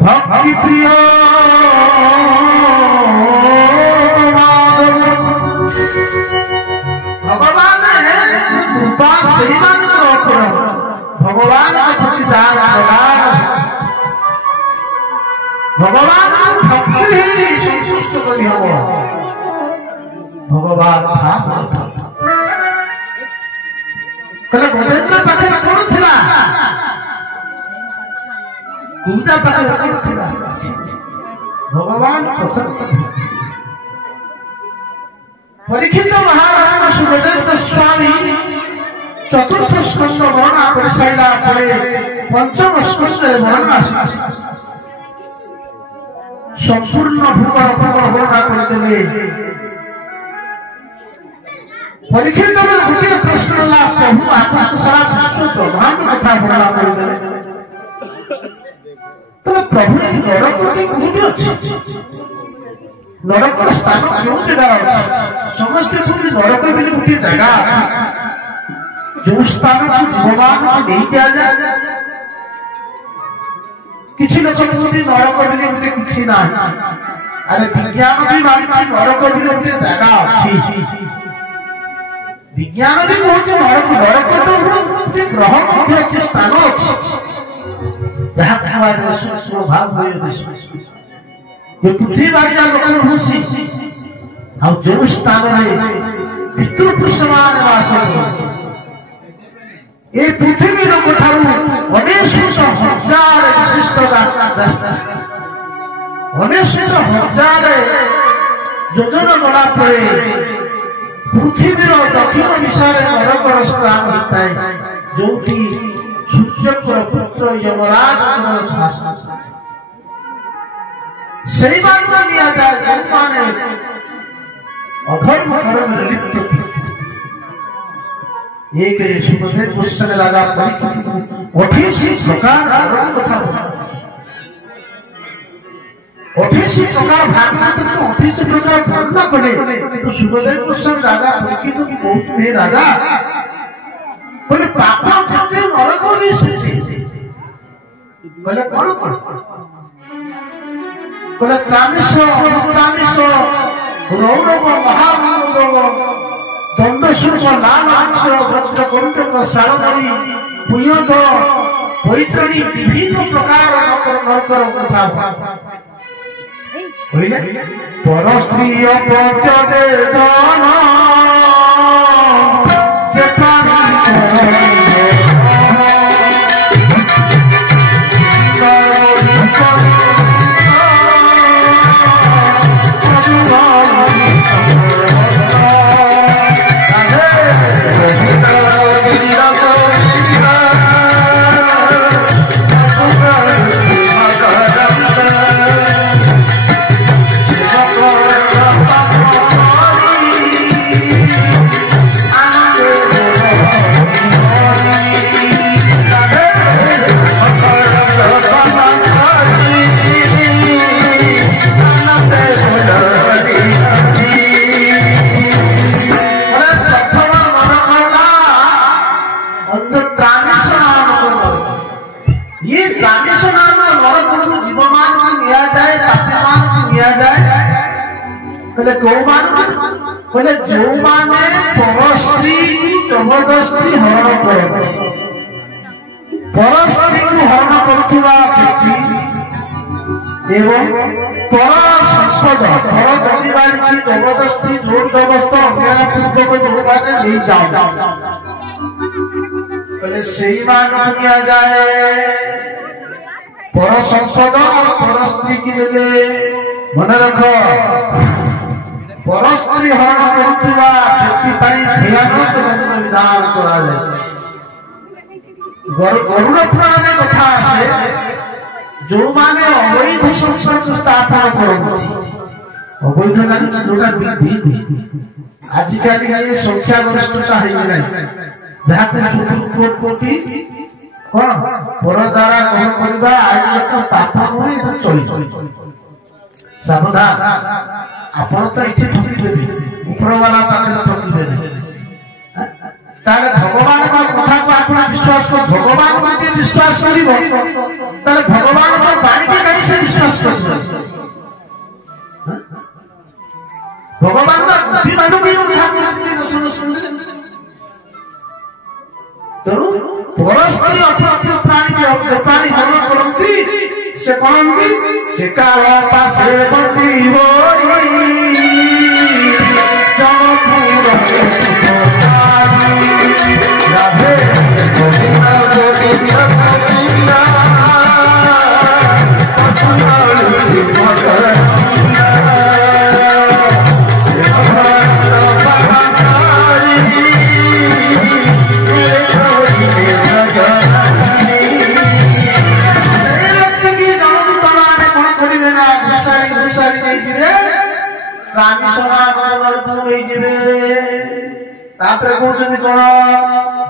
भक्ति प्रिय भगवान कृपा भगवान भगवान भक्ति संतुष्ट कर भगवान कल गजेन्द्र पाखे कौन थिला पूजा पाखे कौन थिला भगवान परीक्षित महाराज सुगजेन्द्र स्वामी चतुर्थ स्कंद वर्णना कर साइला परे पंचम स्कंद वर्णना संपूर्ण भूगोल वर्णना कर देले परीक्षित गोटे प्रश्न ला प्रभु आपको सारा विश्व ब्रह्मांड कथा वर्णना कर देले तो प्रभु नरक कोठी अछि नरक स्थान जो जगह समस्त पूरी नरक बिना गोटे जगह जो स्थान भगवान को नहीं दिया जाए किसी लोग कहते नरक बिना गोटे किछि ना अरे विज्ञान भी मानछि नरक बिना गोटे जगह अछि विज्ञान भी कहछि नरक तो गोटे ग्रह मध्य अछि स्थान अछि जहाँ हमारे स्वभाव होय ये पृथ्वी बाजा लोक हुसी हम जो स्थान रे पितृपुरुष मान वास ये पृथ्वी रो कोठारू अनेक हजार विशिष्ट अनेक हजार योजना गला परे पृथ्वी रो दक्षिण दिशा रे नरक स्थान होता है जोटी सूर्य पुत्र यमराज शासन सही बात मानिया जाए माने अधर्म कर्म लिप्त एक सुगंधित पुष्प राजा परीक्षित 88 प्रकार कथा 88 प्रकार भागवत तो 88 प्रकार वर्णना करे तो सुगंधित पुष्प राजा परीक्षित की बहुत में राजा बोले पापा जते नरक विषय बोले कौन बोले त्रामिष रौरव महाभारव दंडसूर लालांश वज्र कुंडक सारणी पुयद पैतृणी विभिन्न प्रकार नरकर कथा कहले परस्त्रीय पचदे दान त्रामिश ये त्रामिश नाम नरक जीव मान को निया जाए पापी मान को निया जाए बोले कौ मान बोले जो माने पर स्त्री जबरदस्ती हरण कर पर स्त्री को हरण करुवा व्यक्ति एवं पर संस्पद पर जमीवाड़ी की जबरदस्ती जोर जबरदस्त अन्यायपूर्वक जो माने नहीं जाओ बोले सही मान किया जाए पर संसद और पर स्त्री की जगह मन रख पर स्त्री हरण करुवा व्यक्ति भयानक विधान करा गरुड़ पुराण कथा आसे जो माने अवैध संपर्क स्थापन करती अवैध जोटा वृद्धि आजिकल ये संख्या गरिष्ठता है जहाँ सुप्रीम कोर्ट कोटी कौन पर द्वारा ग्रहण करवा आईन पाप नुहे चली सावधान आपण तो ये ठकीबे ऊपर वाला पाखे ठकीबे ताले भगवान का कथा को आपण विश्वास कर भगवान माते विश्वास करिवो ताले भगवान का वाणी के कहीं से विश्वास कर भगवान का विमान के सुन तेणु परस्पर अर्थात प्राणी हरण करती से कहती से काल पासे बंदी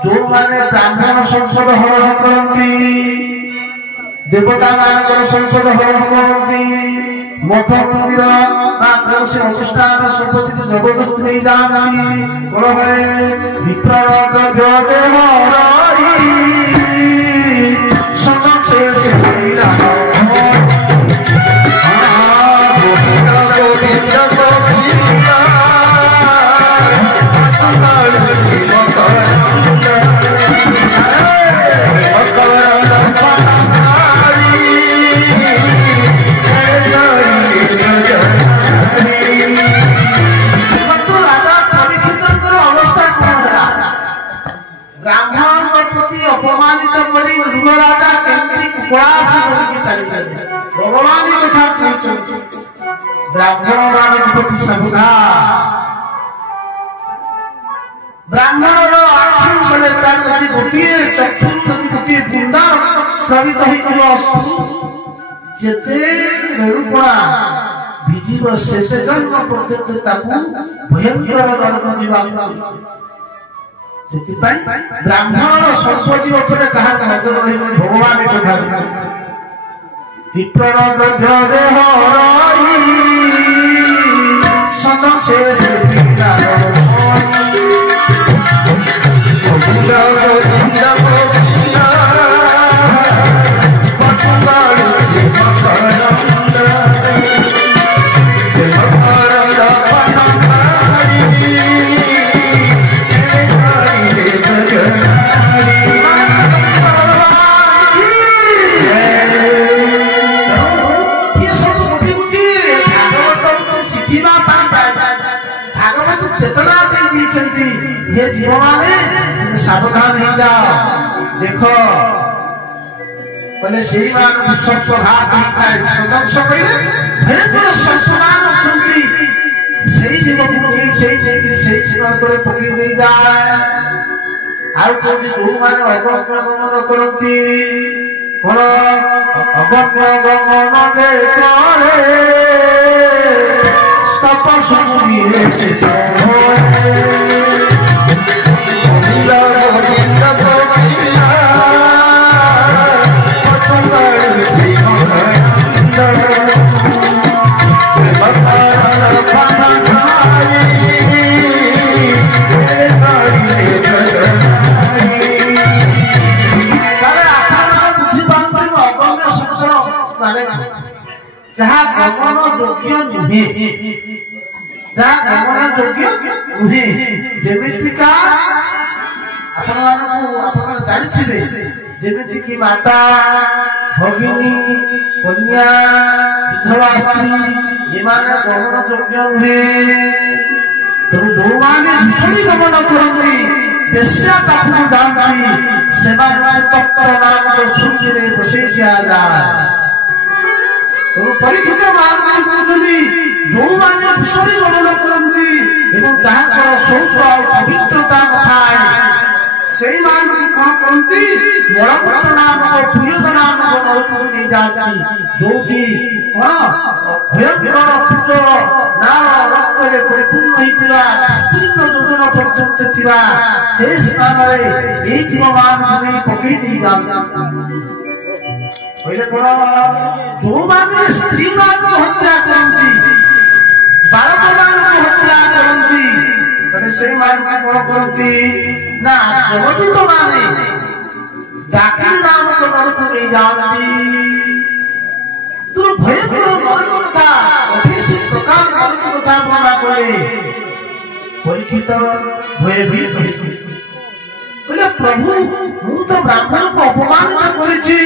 जो माने ब्राह्मण संसद हरण करती देवता मान संसद हरण करती मठ मंदिर अनुष्ठान संपत्ति को जबरदस्ती नहीं जाती विप्र ब्राह्मण प्रति ब्राह्मण आखि बोले गोटे चक्षु गोटे बुंदा स्रवित होते निरूपणा भिजिब से जन्म प्रत्येक भयंकर नरक ब्राह्मण सरस्वती उपरे कहा भगवान कथा विप्र द्रव्य देह जीव माने सावधान हो जाओ देखो बोले से ଗମନ ଯୋଗ୍ୟ ନୁହେଁ, ଯାହା ଗମନ ଯୋଗ୍ୟ ନୁହେଁ। ଯେମିତିକା ଆପଣ ଜାଣିଥିବେ, ଯେମିତିକି ମାତା, ଭଗିନୀ, କନ୍ୟା, ବିଧବା ସ୍ତ୍ରୀ ଏମାନେ ଗମନ ଯୋଗ୍ୟ ନୁହେଁ। ତେଣୁ ଯୋଉମାନେ ଭୀଷଣୀ ଗମନ କରନ୍ତି, ବେଶ୍ୟା ପାଖକୁ ଯାଆନ୍ତି, ସେମାନଙ୍କୁ ତପ୍ତ ନାମକ ସୂର୍ଯ୍ୟରେ ବସେଇ ଦିଆଯାଏ। ତେଣୁ ପରୀକ୍ଷିତ ମହାତ୍ମା କହୁଛନ୍ତି, ଯୋଉମାନେ ଭୀଷଣୀ ଗମନ କରନ୍ତି ଏବଂ ଯାହାଙ୍କର ଶୌଚ ଆଉ ପବିତ୍ରତା ନଥାଏ, ସେଇମାନଙ୍କୁ କଣ କରନ୍ତି, ମଳମୂତ୍ର ନାମକ ପ୍ରିୟତ ନାମକ ନଳକୂପ ନେଇଯାଆନ୍ତି, ଯୋଉଠି କଣ ଭୟଙ୍କର ପୂଜ ନାଳ ରକ୍ତରେ ପରିପୂର୍ଣ୍ଣ ହେଇଥିବା, ବିସ୍ତୀର୍ଣ୍ଣ ଯୋଜନ ପର୍ଯ୍ୟନ୍ତ ଥିବା ସେ ସ୍ଥାନରେ ଏଇ ଜୀବମାନଙ୍କୁ ନେଇ ପକେଇ ଦେଇଯାଆନ୍ତି। କହିଲେ କଣ, ଯୋଉମାନେ ସ୍ତ୍ରୀମାନଙ୍କୁ ହତ୍ୟା କରନ୍ତି, ବାଳକମାନଙ୍କୁ ହତ୍ୟା କରନ୍ତି, ସେଇମାନଙ୍କୁ କଣ କରନ୍ତି ନା ଜଗଦୂତ ମାନେ ଡାକି ନାମକ ନରକୁ ନେଇଯାଆନ୍ତି। ଭୟଙ୍କର ନରକ କଥା, ଅଠେଇଶ ପ୍ରକାର ନରକ କଥା ବର୍ଣ୍ଣନା କଲେ। ପରୀକ୍ଷିତ ଭୟଭୀତ କହିଲେ, ପ୍ରଭୁ ମୁଁ ତ ବ୍ରାହ୍ମଣକୁ ଅପମାନିତ କରିଛି,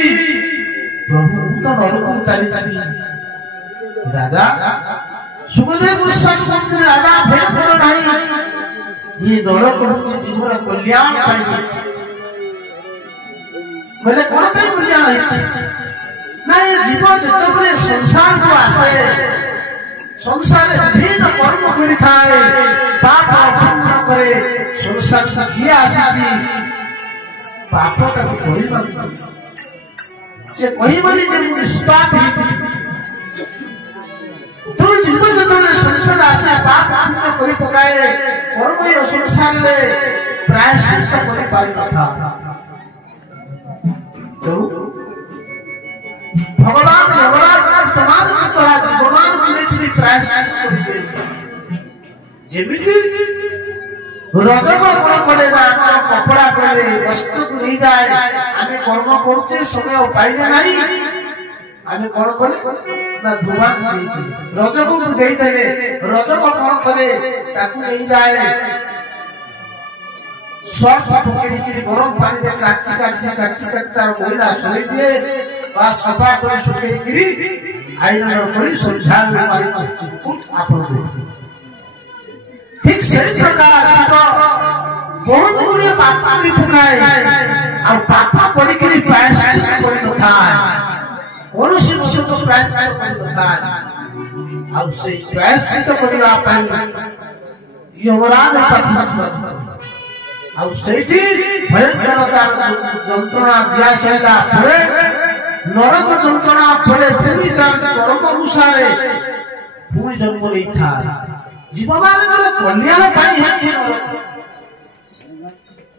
ପ୍ରଭୁ ମୁଁ ତ ନରକକୁ ଚାଲିଛି। ରାଜା ସୁଖଦେବ ଗୋସ୍ୱାମୀ କହୁଛନ୍ତି, ରାଜା ଭୟ କର ନାହିଁ, ये नरक हूँ जीवन कल्याण बोले कौन कल्याण ना ये जीवन जिते संसार को आसे, संसार विभिन्न कर्म कर पाप अपन्न करे, संसार किए आसी पाप से कह निष्पाप तो जीवन जो संसार आसे पाप अपन्न कर पकाए, कर्म संसार में प्रायश्चित कर पारिनथा। भगवान वर्तमान द्वारा जीवन को प्रायश्चित कर रजक कौन करे कपड़ा करे वस्त्र को नहीं जाए, आम कर्म करते समय पाइले ना, आम कौन करे ना धुआ रजक को देते, रजक कौन करे नहीं जाए, सर्फ पकड़ गरम पानी में काटी काटी काटी काटी तार महिला शोई दिए, सफा कर सुखी आईन कर संसार ठीक से प्रकार बहुत गुड़े पापा भी पकाए और पापा पड़ी प्रायश्चित कर कौन सी मनुष्य को प्रायश्चित प्रायश्चित करने यमराज भयंकर जंत्रणा दिया सारा नरक जंत्रणा पुणी कर्म अनुसार पुणी जन्म नहीं था जीवन कल्याण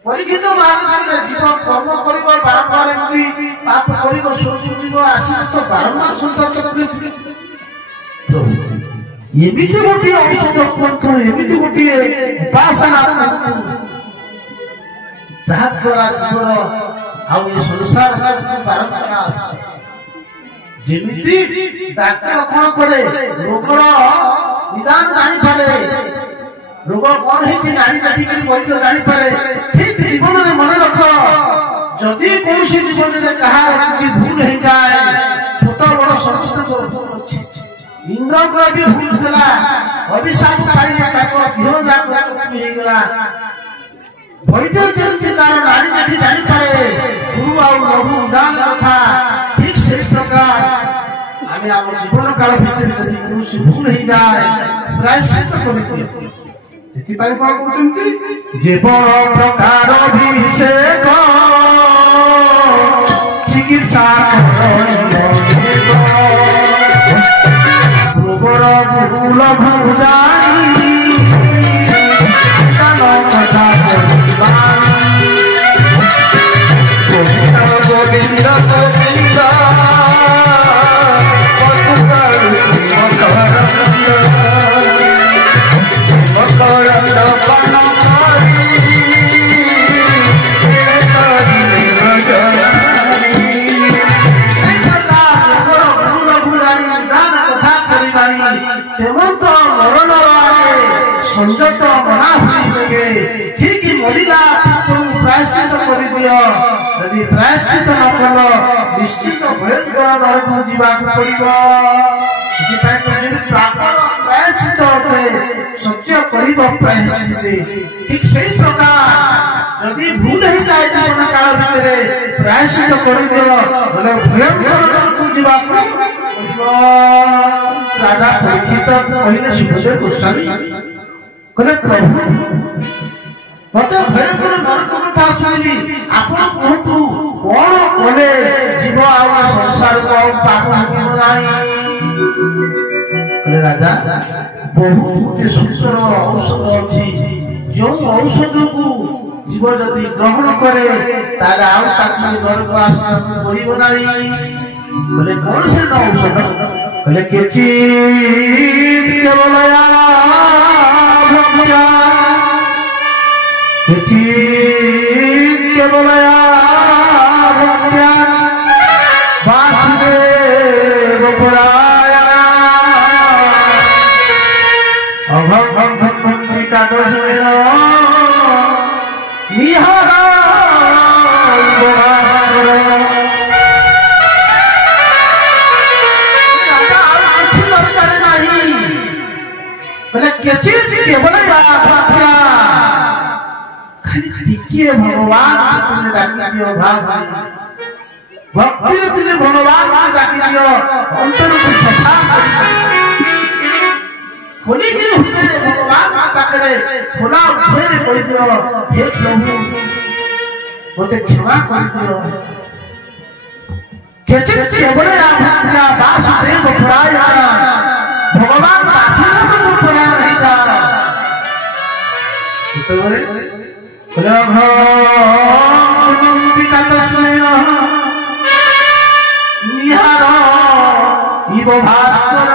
परीक्षित महाराज जीवन कर्म कर बारंबार एमती पाप कर आस बारंबार संसार एमती गोटे औषध करतु एमती गोटे उपासना जहाद्वारा जीवन आउ संसार बारंबार जमी डाक्तर कौन करे रोगर निदान जानी पारे रोग कौन है जानी वैद्य जानी पारे ठीक जीवन में मन रख जदि कौन जीवन में कहा भूल हो जाए छोट बड़ समस्त भूल अच्छी इंद्र भी भूल था अभिशाप पाइले वैद्य जमी तार नाड़ी जाठी जानी पारे गुरु आबु निदान कथा ठीक से प्रकार आम जीवन काल भर कौन भूल हो जाए प्रायश्चित कर जीवन प्रकार अभिषेक चिकित्सा रोगर बहुल भुजाई गोविंद गोविंद मकर ଯଦି ପ୍ରାୟଶ୍ଚିତ ନ କଲ ନିଶ୍ଚିତ ଭୟଙ୍କର ନରକକୁ ଯିବାକୁ ପଡ଼ିବ। ସେଥିପାଇଁ କହିଲି ପ୍ରାୟଶ୍ଚିତ ଅର୍ଥେ ସହ୍ୟ କରିବ ପ୍ରାୟଶ୍ଚିତ। ଠିକ ସେଇ ପ୍ରକାର ଯଦି ଭୁଲ ହେଇଯାଏ ଜୀବନ କାଳ ଭିତରେ ପ୍ରାୟଶ୍ଚିତ କରିଦିଅ ବୋଲେ ଭୟଙ୍କର ନରକକୁ ଯିବାକୁ ପଡ଼ିବ। ରାଜା ପରୀକ୍ଷିତ କହିଲେ ସୁଖଦେବ ଗୋସ୍ୱାମୀ କହିଲେ ପ୍ରଭୁ ମତେ ଭୟଙ୍କର ନରକ କଥା ଶୁଣିଲି, ଆପଣ କୁହନ୍ତୁ କଣ କଲେ ଜୀବ ଆଉ ସଂସାରକୁ ଆଉ ପାପ ହେବ ନାହିଁ? କହିଲେ ରାଜା ବହୁତ ଗୋଟିଏ ସୁନ୍ଦର ଔଷଧ ଅଛି, ଯେଉଁ ଔଷଧକୁ ଜୀବ ଯଦି ଗ୍ରହଣ କରେ ତାହେଲେ ଆଉ ତାକୁ ନରକ ଆସିବାକୁ ପଡ଼ିବ ନାହିଁ। ବୋଲେ କଣ ସେ ଔଷଧ? କହିଲେ କେଚିତ୍ କେବଳୟା ଭକ୍ତ୍ୟା केचित् केवलया भक्त्या वासुदेव पुरायण अभक्तिकादशेन निहर केचित् केवलया भक्त्या किए भगवान तुमने डाकी दियो भाव भक्ति रे तुझे भगवान को डाकी दियो अंतर को सफा खोली के हृदय भगवान की पाकरे खोला हृदय रे कह दियो हे प्रभु मोते क्षमा कर दियो। केचित् केवल आभक्त्या वासुदेव पुरायण भगवान वासुदेव को पुराण नहीं जा तो प्रभुकातस्मेन निहार इव भास्कर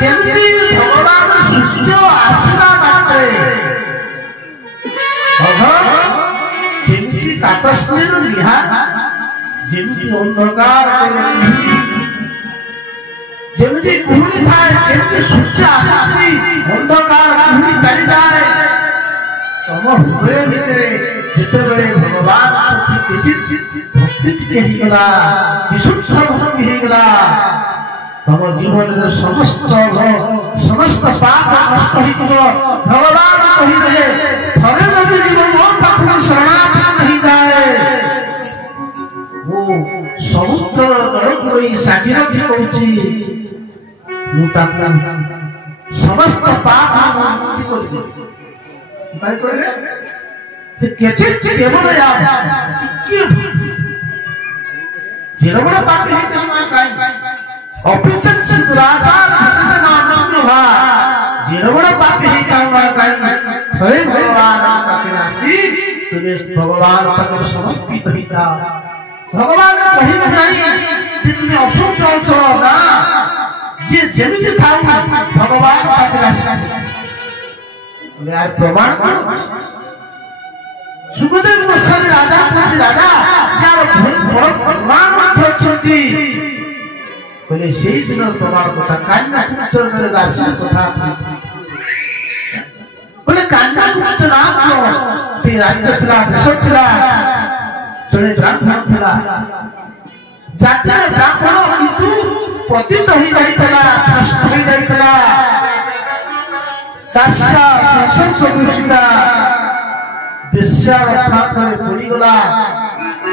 जेमती भगवान सूर्य आसला मात्रे जेमती कातस्मेन निहार जेमती अंधकार जेमती कुहुड़ी थाए जेमती सूर्य आसी अंधकार कुहुड़ी चली जाए तम हृदय भितर जितेबले भगवान भक्ति टिके गला विशुद्ध भक्ति गला तम जीवन समस्त पाप नष्ट हो भगवान कहिबे थरे यदि जीवन मो पाप शरणागत नहीं जाए वो समुद्र कोई साक्षी कहूची समस्त पाप मुक्ति कर भाई कहले ते केचित् केवलया जेरबड़ पापी है तमा काई अपिचत दुराचा नाम भा जेरबड़ पापी है तमा काई थरे भगवान पाकिनासी तुमे भगवान तक समर्पित हिता भगवान कहि नहीं कि तुमे अशुभ चल ना जे जेमिति थाउ भगवान पाकिनासी बोले यार प्रमाण सुखदेव गोस्वामी राजा राजा यार बड़ प्रमाण मध्य अछंती बोले सेही दिन प्रमाण कथा कान्ना कुचर दासी कथा बोले कान्ना कुचर नाम ते राज्य थिला देश थिला जड़े ब्राह्मण थिला जाति ब्राह्मण किंतु पतित ही जाइतला नष्ट ही जाइतला दास्या संसर्ग सदृशिता बेश्या पाखरे पड़ी गला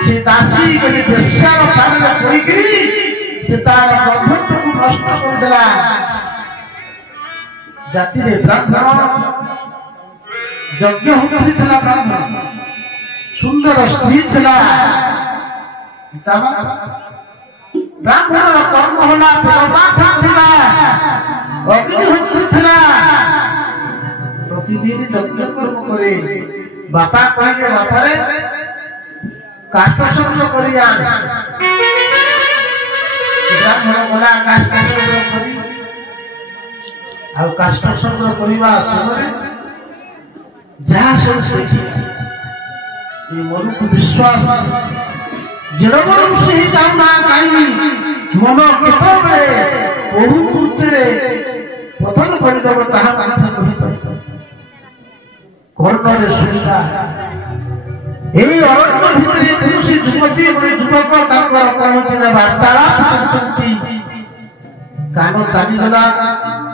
से दासी कभी बेश्या पाखरे पड़ी गई से तार बंधत्व को नष्ट कर देला जाति रे ब्राह्मण यज्ञ होती थिला ब्राह्मण सुंदर स्त्री थिला ब्राह्मण कर्म होला देवता थिला अग्नि होती थिला प्रतिदिन यज्ञ कर्म करे बापा कहले बापा रे काष्ठ संग्रह करिया ब्राह्मण गला काष्ठ संग्रह करी आ काष्ठ संग्रह करिवा समय जहा सब देखि ये मन को विश्वास जड़बड़ से ही जाना काई मन केतबे बहु कृत्य पतन कर देव ताहा कथा कहि पर कर्ण रे सुनिता এই অরণ্য ভিতরে কৌশী যুবতী এবং যুবক তাଙ୍କର କହୁଥିଲେ ବାର୍ତ୍ତାଳାପ କରୁଛନ୍ତି। କାନ ଚାଲିଗଲା,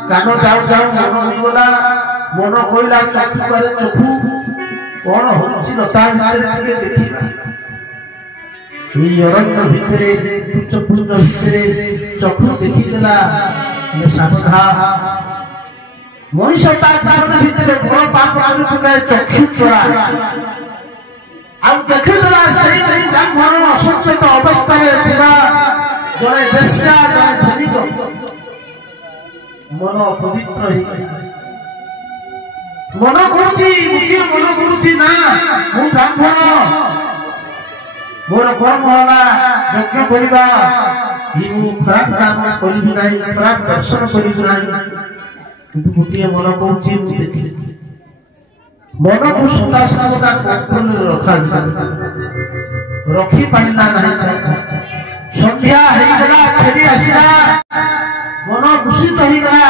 କାନ ଯାଉ ଯାଉ ମନ ହୋଇଗଲା, ମନ କହିଲା ଚକ୍ଷୁ କରେ ଚକ୍ଷୁ କଣ ହଉଛି ଲତା ଭିତରେ ଟିକେ ଦେଖିବା। এই অরণ্য ভিতরে উচ্চপুঞ্জ ভিতরে চক্ষু দেখিদেলা সাবধান মଣିষ তার জীবন ভিতরে বড় পাপ করে চক্ষু চোরা ଆଉ ଦେଖିଦେଲା ସେଇ ବ୍ରାହ୍ମଣ ଅସଚେତ ଅବସ୍ଥାରେ ଥିବା ଜଣେ ବେଶ୍ୟା ଜଣେ ଧନିକ ମନ ପବିତ୍ର ହେଇଗଲା। ମନ କରୁଛି ଗୋଟିଏ ମନ କରୁଛି ନା ମୁଁ ବ୍ରାହ୍ମଣ, ମୋର କର୍ମ ହେଲା ଯଜ୍ଞ କରିବା, ମୁଁ ଖରାପ କାମ କରିବି ନାହିଁ, ଖରାପ ଦର୍ଶନ କରିବି ନାହିଁ। କିନ୍ତୁ ଗୋଟିଏ ମନ କରୁଛି ମୁଁ ଦେଖିଲି ମନକୁ ସଦା ସର୍ବଦା କଣ୍ଟ୍ରୋଲରେ ରଖିପାରିଲା ନାହିଁ। ସନ୍ଧ୍ୟା ହେଇଗଲା, ଫେରି ଆସିଲା, ମନ ଦୂଷିତ ହେଇଗଲା,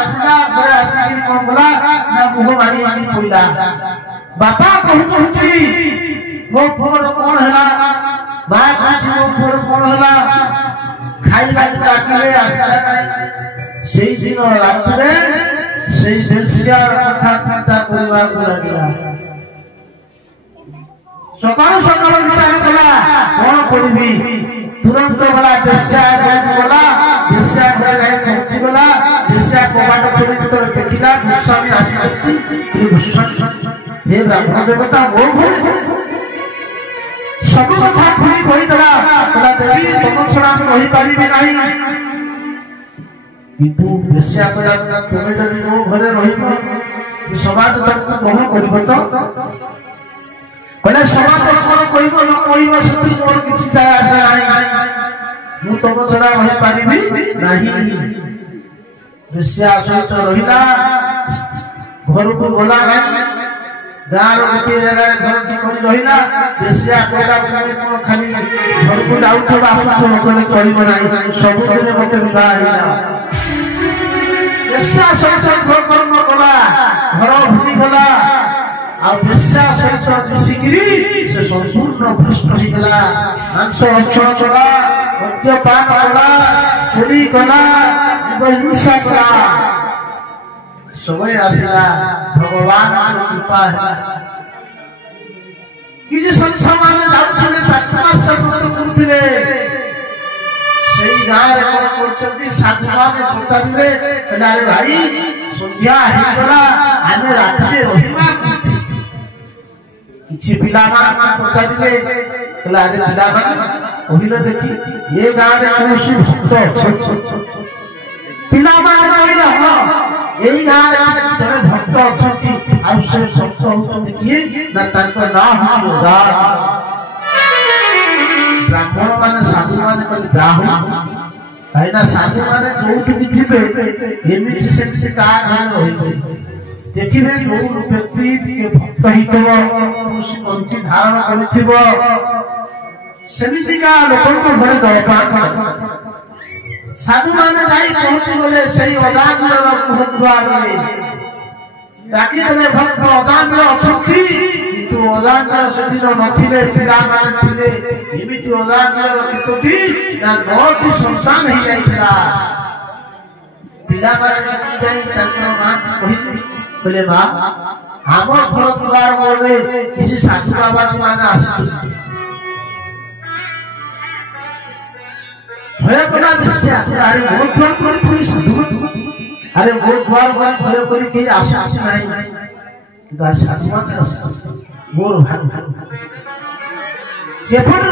ଆସିଲା ଘରେ ଆସିକି କଣ କଲା ନା ମୁହ ମାଡ଼ି ମାଡ଼ି ପଇଲା। ବାପା କହୁଛନ୍ତି ମୋ ପୁଅର କଣ ହେଲା, ମା କହୁଛି ମୋ ପୁଅର କଣ ହେଲା, ଖାଇବାକୁ ଡାକିଲେ ଆସିଲା ନାହିଁ। ସେଇଦିନ ରାତିରେ ସେଇ ବେଶ୍ୟାର କଥା ଚିନ୍ତା କରିବାକୁ ଲାଗିଲା। ସକାଳୁ ସକାଳୁ ବିଚାର କଲା କଣ କରିବି, ତୁରନ୍ତ ଗଲା ବେଶ୍ୟା ଗଲା, ବେଶ୍ୟା ଘରେ ଯାଇ ପହଞ୍ଚିଗଲା। ବେଶ୍ୟା କବାଟ ଖୋଲି ଯେତେବେଳେ ଦେଖିଲା ଗୋସ୍ୱାମୀ ଆସିଛନ୍ତି, ହେ ବ୍ରାହ୍ମଣ ଦେବତା ମୋ ଘରେ ସବୁ କଥା ଖୋଲି କହିଦେଲା। ଦେବୀ ତମ ଛଡା ମୁଁ ରହିପାରିବି ନାହିଁ। କିନ୍ତୁ ବେଶ୍ୟା କହିଲା ତୁମେ ଯଦି ମୋ ଘରେ ରହିବ ସମାଜ ତାକୁ ଗ୍ରହଣ କରିବ ତ? କହିଲେ ସମାଜ କଣ କହିବ ନ କହିବ ସେଥିରେ ମୋର କିଛି ଦାୟ ଆସେ ନାହିଁ, ମୁଁ ତମ ଛଡା ରହିପାରିବି ନାହିଁ। ବେଶ୍ୟା ସହିତ ରହିଲା, ଘରକୁ ଗଲା ନାହିଁ, ଗାଁର ଗୋଟିଏ ଜାଗାରେ ଘରଟି କରି ରହିଲା। ବେଶ୍ୟା କହିଲା କଣ ଖାଲି ଘରକୁ ଯାଉଛ ଆସୁଛ କହିଲେ ଚଳିବ ନାହିଁ, ସବୁଦିନେ ମତେ ବିବାହ ହେଇଯାଅ। ବେଶ୍ୟା ସହିତ କର୍ମ କଲା, ଘର ଭୁଲିଗଲା, ଆଉ ବେଶ୍ୟା ସହିତ ମିଶିକିରି ସେ ସମ୍ପୂର୍ଣ୍ଣ ଭ୍ରଷ୍ଟ ହେଇଗଲା। ମାଂସ ଅର୍ଛନ କଲା, ମଦ୍ୟପାନ କଲା, ଚୋରି କଲା, ଜୀବ ହିଂସା କଲା। ସମୟ ଆସିଲା, ଭଗବାନଙ୍କ କୃପା ହେଲା। କିଛି ସଂସ୍ଥାମାନେ ଯାଉଥିଲେ ଚାକିରି କରୁଥିଲେ, ସେଇ ଗାଁରେ କଣ କରୁଛନ୍ତି ସାଧୁମାନେ ପଚାରିଲେ, ଆରେ ଭାଇ ସନ୍ଧ୍ୟା ହେଇଗଲା ଆମେ ରାତିରେ ରହିବା। କିଛି ପିଲାମାନେ ପଚାରିଲେ, ଆରେ ପିଲାମାନେ କହିଲେ ଦେଖି ଏ ଗାଁରେ କୌଣସି ଭକ୍ତ ଅଛନ୍ତି? ପିଲାମାନେ କହିଲେ ହଁ ଏଇ ଗାଁରେ ଜଣେ ଭକ୍ତ ଅଛନ୍ତି। ଆଉ ସେ ଭକ୍ତ ହଉଛନ୍ତି କିଏ ନା ତାଙ୍କ ନାଁ ହଉଛି ବ୍ରାହ୍ମଣ ମାନେ ସାଧୁ ମାନେ କହିଲେ ଯାହା ହଉ, କାହିଁକିନା ସାଧୁ ମାନେ ଯୋଉଠିକି ଥିବେ ଏମିତି ସେମିତି କାହା ଗାଁ ରହିବେ। ଦେଖିବେ ଯୋଉ ବ୍ୟକ୍ତି ଟିକେ ଭକ୍ତ ହେଇଥିବ, କୌଣସି ପନ୍ଥୀ ଧାରଣ କରିଥିବ, ସେମିତିକା ଲୋକଙ୍କ ଘରେ ଦରକାର। ସାଧୁମାନେ ଯାଇ ପହଞ୍ଚିଗଲେ ସେଇ ଅଦାମିଳର ମୁହଁଦ୍ୱାରରେ ଡାକିଦେଲେ ଭକ୍ତ ଅଦାମିଳ ଅଛନ୍ତି, କିନ୍ତୁ ଅଦାମିଳ ସେଦିନ ନଥିଲେ, ପିଲାମାନେ ଥିଲେ। ଏମିତି ଅଦାମିଳର କେତୋଟି ନା 9ଟି ସନ୍ତାନ ହେଇଯାଇଥିଲା। ପିଲାମାନେ ଯାଇ ତାଙ୍କର ମାଙ୍କୁ କହିଲେ, କହିଲେ ମା ଆମ ଘର ଦ୍ୱାର ମୋଡ଼ରେ କିଛି ସାଧୁ ବାବାଜୀ ମାନେ ଆସୁଛନ୍ତି। ଭୟ କଲା ବେଶ୍ୟା, ଆରେ ମୋ ଦ୍ୱାର କରି ପୁଣି ସାଧୁ, ଆରେ ମୋ ଦ୍ୱାର ଭୟ କରି କେହି ଆସୁଛି ନାହିଁ, କିନ୍ତୁ ସାଧୁମାନେ ମୋର ଭାଗ ଏପଟେ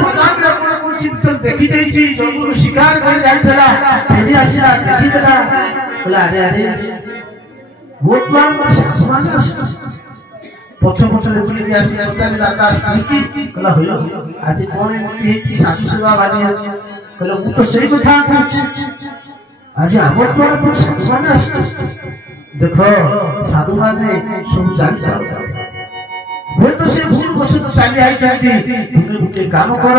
ଦେଖି ଯାଇଛି। ଜଙ୍ଗଲ ଶିକାର କରି ଯାଇଥିଲା, ଫେରି ଆସିଲା, ଦେଖିଦେଲା, କହିଲା ଆରେ ଆରେ ମୋ ଦ୍ୱାର ସାଧୁମାନେ ଆସୁଛନ୍ତି। ପଛ ପଛରେ ବୁଲିକି ଆସି କହିଲା ଆଜି କଣ ଏମିତି ହେଇଛି, ସାଧୁ ସେବା ଭାରି କହିଲେ ମୁଁ ତ ସେଇ କଥା କହୁଛି, ଆଜି ଆମ ଦ୍ୱାର ସାଧୁମାନେ ଆସୁଛନ୍ତି। ଦେଖ ସାଧୁମାନେ ସବୁ ଜାଣିପାରୁ, ହୁଏତ ସେ ଭୁଲ ବସତ ଚାଲି ଯାଇଛନ୍ତି। ତୁମେ ଗୋଟେ କାମ କର,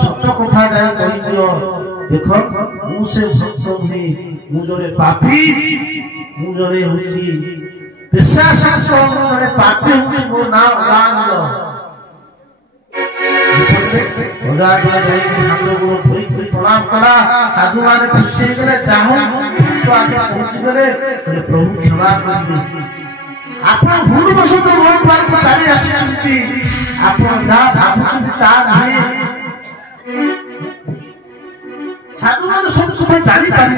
ସତ କଥା ଯାଇ କହିଦିଅ, ଦେଖ ମୁଁ ସେ ସତ ନୁହେଁ, ମୁଁ ଜଣେ ପାପୀ, ମୁଁ ଜଣେ ହଉଛି ବେଶ୍ୟା, ଜଣେ ପାପୀ ହଉଛି, ମୋ ନାଁ ଅଦାମିଳ। प्रणाम कला साधु माने खुशी गले चाहो तो आगे पहुंच गले प्रभु क्षमा करिबे आपण भूल बसो तो भगवान पार तारी आसी आपण जा भाबु ता नाही साधु माने सब कथा जानि पारि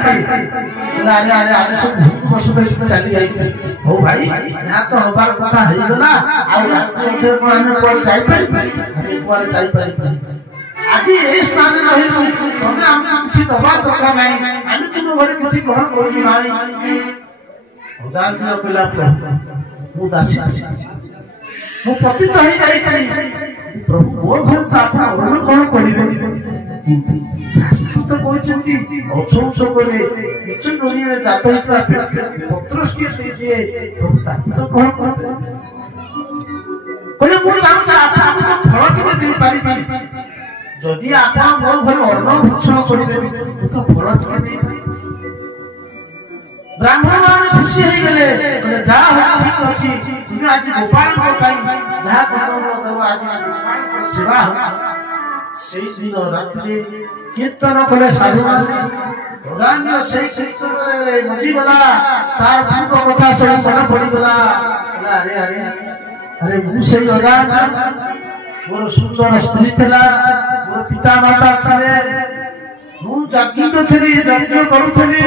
अरे अरे अरे सब भूल बसो तो चली जाई हो भाई यहां तो हबार कथा हेई गला आ रात में कोने पर जाई पारि अरे पर जाई पारि आज ए स्थान रहिलु तने हम किछि दबा दरकार नाही आमी तुम घरे किछि ग्रहण करिबि नाही उदार दियो कला मु दासी मु पतित होई जाई प्रभु मोर घर तो आपण ग्रहण कोन करिबे किंतु शास्त्र तो कहचंती औसौस करे निच नोनिरे दात हिता पत्रस्के दे दिए प्रभु ताकि तो ग्रहण कर कोले मु चाहू आपण तो फल के दे पारि जदि आपण मोर घर अन्न भक्षण करिबे तो फल के दे ब्राह्मण माने खुशी होई गेले बोले जा ठीक अछि तुम आज गोपाल को पाई जा करो देव आज गोपाल को सेवा सेई दिन रात्रि कीर्तन करे साधु भगवान से कीर्तन रे मजी गला तार पूर्व कथा सब मन पड़ी गला अरे अरे अरे मु सेई भगवान मोर सुंदर स्त्री थला मोर पिता माता थले मु जागी तो थली यज्ञ करूथली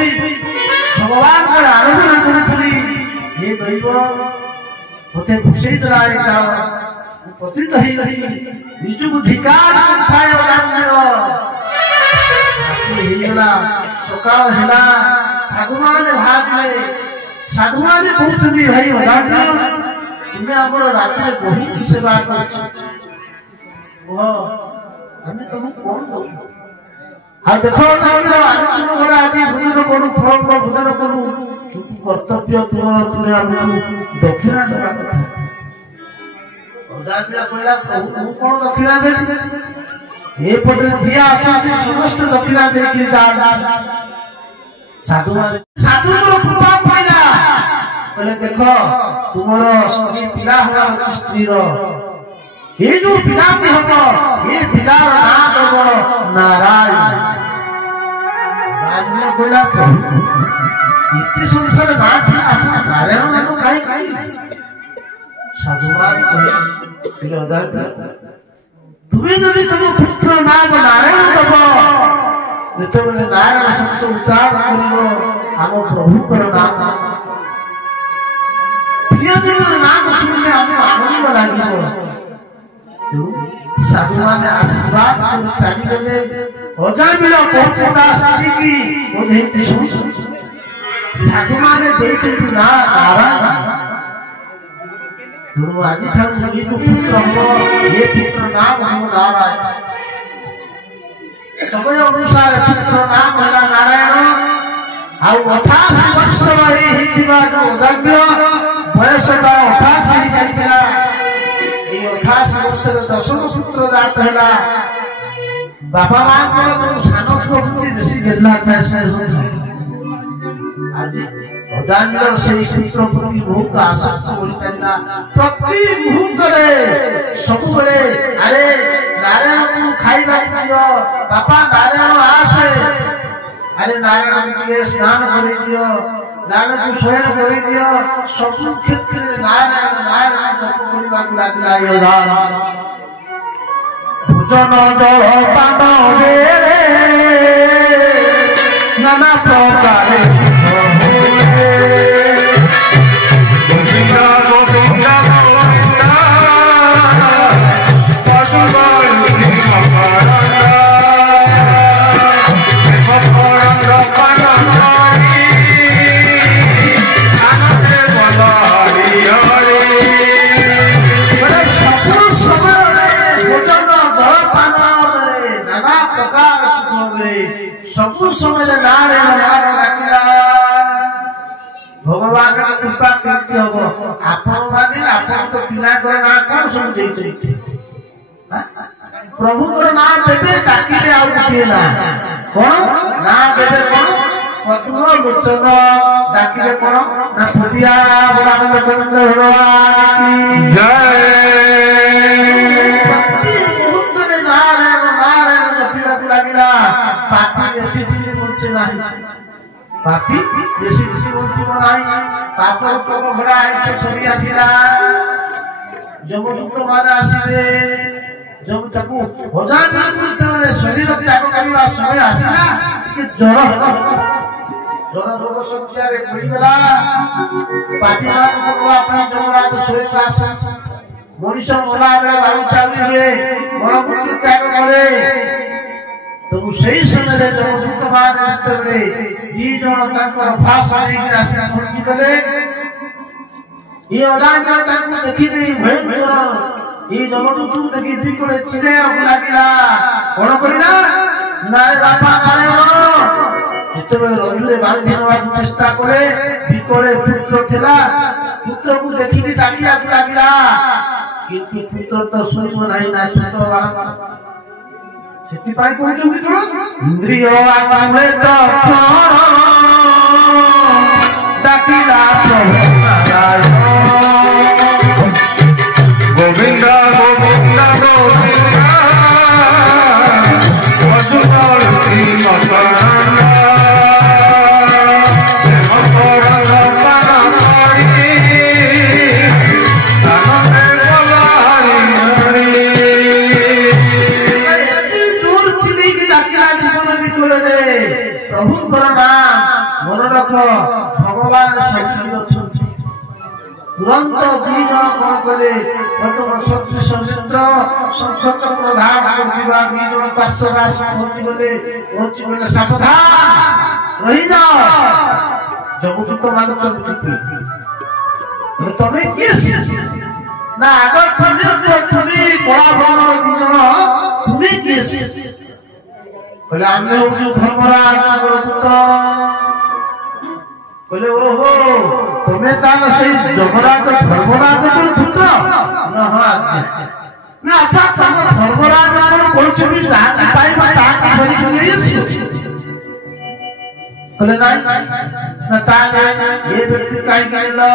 भगवान को आराधना करूथली हे दैव मते खुशी दला एक पतित ही निजु अधिकार थाय वरान्यो हेला सकाळ हेला साधुमाने भागले साधुमाने कहउथली भाई वरान्यो तुमे हमर रात्रि बहुत सेवा करछ ओ हमें तुम कोन दो आ देखो आज तुम घर आदि भोजन करू फल भोजन करू किंतु कर्तव्य तुमे हमको दक्षिणा देबा कथा ओदापिया कहला प्रभु तू कोन दक्षिणा दे ए पटे जिया आसी समस्त दक्षिणा दे कि साधु साधु कृपा पाइला बोले देखो तुमरो स्त्री पिला होला स्त्री रो ये जो पिला भी हबो ये पिला नाम दबो नारायण राजने कहला प्रभु इति संसार नाथ नारायण नाम काई काई साधुमान कहे तुम्हें यदि तुम पुत्र नाम नारायण दब जो नारायण शब्द उच्चारण करियो आम प्रभु नाम प्रिय नाम सुनले आम आनंद लागिबो साधु माने आशीर्वाद चली गले अजामिल पहुंचता साथी की वो देखते साधु माने देखते ना नारायण आज लगी तो पुत्र हो ये पुत्र नाम हम नारायण समय अनुसार पुत्र नाम है नारायण आ 88 वर्ष रही उदाम्य बयस 88 जाइला ये 88 वर्ष 10 पुत्र दात है बाबा मां को सानो प्रति बेसी गेला था आज अजामिल से पुत्र प्रति बहुत आसक्त होई चलना प्रति मुहूर्त रे सब बेले अरे नारायण को खाइबा दियो बापा नारायण आसे अरे नारायण के स्नान करे दियो नारायण को शयन करे दियो सब क्षेत्र में नारायण नारायण जप करबा को लागला यो दान भोजन जल पान रे नाना प्रकार सब समय नारायण नारायण डाकिला भगवान का कृपा केति हो आपण माने आपण तो पिला को ना कोन समझै छै प्रभु को ना देबे डाकिले आ उठेला कोन ना देबे कोन पद्म लोचन डाकिले कोन ना फदिया भगवान गोविंद भगवान की जय भक्ति मुहूर्त नारायण नारायण पापी बेसी बेसी बंचिब नाही पाप को घोड़ा आइसे सरी आसिला जमदूत माने आसिले जब तक भजन करते शरीर त्याग करवा समय आसिला कि ज्वर होला ज्वर रोग संख्या रे पड़ी गला पापी मान करवा पे जमराज सोई पास मनुष्य मोला रे बाहु चाली रे मरपुत्र त्याग करे तो सही समय रे जमदूत माने रे दी जण तांकर फास आनी के आसिला पहुंची गले ये अदान तांको देखि दे भयंकर ये जमदूत देखि बिकले चिले लागिला कोन करिला नाय बापा नाय जेतेबेले रजुले बाल दिनवा चेष्टा करे बिकले पुत्र थिला पुत्र को देखि डाकिया लागिला किंतु पुत्र तो सुनिबो नाही ना छोट बाळा सेति पाई कहउछन्ति कोन इंद्रिय आत्मे तो डाकिला प्रभु नारायण गोविंद गोविंद गोविंद वसुधर श्री प्रभु मन रख भगवान तुरंत दी जन कौन कले प्रथम शत्रु समित्र संसद प्रधान करथिबा दी जन पार्श्वदास पहुंची गले सावधान रही जाओ जमदूत मान चुप तमे किए ना आगर तुम्हें कला भवन दी जन तुम्हें किए कहले आमे हो धर्मराज पुत्र कहले ओहो तुम्हें तान सही जमराज धर्मराज को पुत्र ना हां ना अच्छा अच्छा धर्मराज को कोई भी जान पाइबा ता करी कहले नहीं ना ताले ये व्यक्ति काई कहला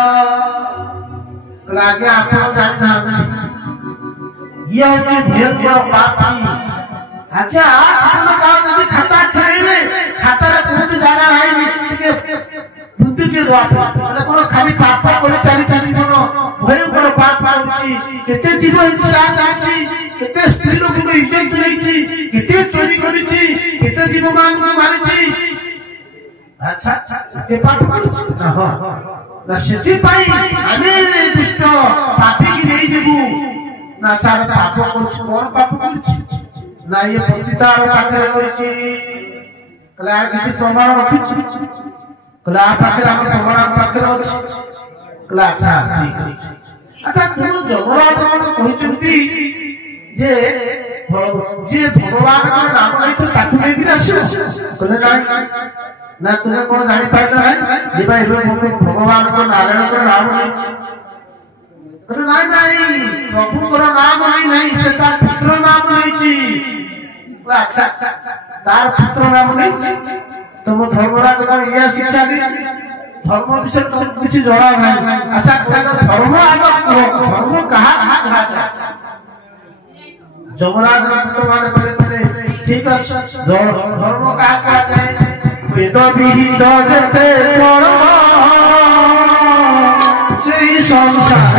लागे आप जानना ये होती भयंकर पापी अच्छा हम कहा कि खाता खाइबे खाता रे तू भी जाना है के बुद्धि के द्वार মানে কোন খালি পাপ করে চারি চারি জন ভয়ঙ্কর পাপ করছি কেতে জীব হিংসা আছে কেতে স্ত্রী লোককে ইজ্জত দিয়েছি কেতে চুরি করেছি কেতে জীব মানুষ মারিছি আচ্ছা তে পাপ করছি না না সেটি পাই আমি দুষ্ট পাপী কি নেই দেবু না ছাড়া পাপ করছি কোন পাপ করছি ना ये पतितार पाखरे होइछि कला किछि प्रमाण रखिछि कला पाखरे हम प्रमाण पाखरे अछि कला अच्छा ठीक अच्छा तू जमराज कोन कहिछंती जे भगवान को नाम नहीं तो ताकू नहीं दिला कोने जाय ना तुने कोन जानि पाइल है जे भाई भगवान को नारायण को नाम नहीं कहले नहीं प्रभु को नाम नहीं से तार पुत्र नाम नहीं अच्छा तार पुत्र नाम नहीं तुम धर्मराज को यह शिक्षा दी धर्म विषय तुम कुछ जड़ा नहीं अच्छा धर्म आगे धर्म कहा जमराज पुत्र माने बोले ठीक है धर्म कहा कहा जाए वेद विहित जते कर्म श्री संसार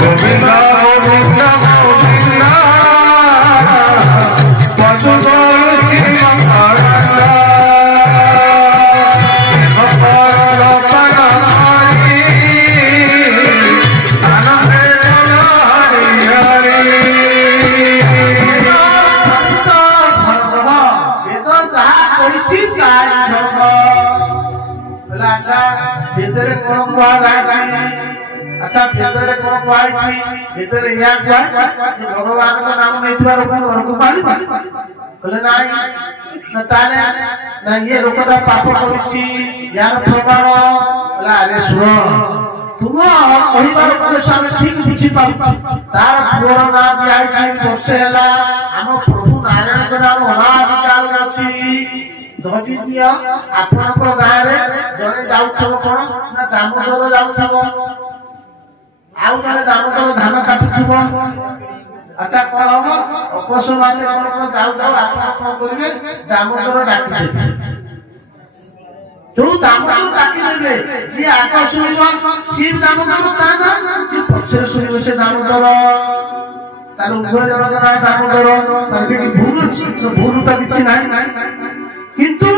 गोविंद गोविंद गोविंद वसुधर श्री अच्छा भेदरे को कहै भेदरे या कहै भगवान का नाम नहीं थिबा लोक को पाली कहले नाही न ताने न ये लोकटा पाप करिछि यार प्रमाण ला रे सुनो तुम कहिबार उद्देश्य ठीक बुझी पाउ तार पुअर नाम आइ वर्षे हला हम प्रभु नारायण के नाम अनादि काल अछि धजी दिया आपन को गाय रे जने जाउ छबो कोन ना दामोदर जाउ छबो आउ जने दामोदर धान काटु छबो अच्छा कौन हम अपसु माने कौन जाऊ जाऊ आप करिवे दामोदर डाकी देबे जो दामोदर डाकी देबे जे आग सुनिबो सी दामोदर ता ना जे पछे सुनिबो से दामोदर तार उभय जगना दामोदर तार कि भूल अछि भूल त किछि नाही किंतु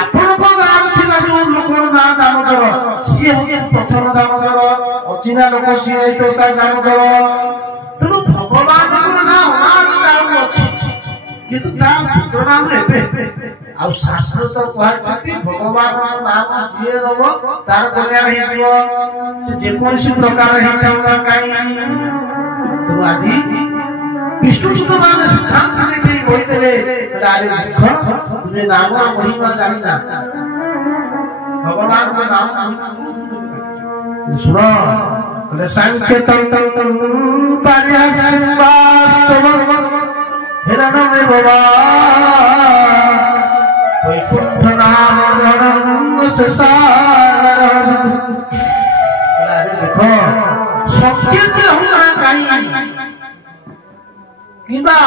आपण को गाम थिला जो लोकर ना दामोदर सी हो प्रथम दामोदर अचिना लोक सी तो ता दामोदर तनु भगवान को ना नाम नाम अछि किंतु नाम नाम हेबे आ शास्त्र तो कहति भगवान को नाम जे रहो तार कन्या रही दियो से जे कोनसी प्रकार रही ताऊ काई तो आदि विष्णु सुत माने सिद्धांत लेके बोलते अरे देखो तुझे नाम महिमा जानना भगवान का नाम सुनो बोले सांख्य तंत्र पारिहासिवास्तव हिरण में बाबा वैकुंठ नाम रणंग ससार अरे देखो संस्कृत हमरा काई किबा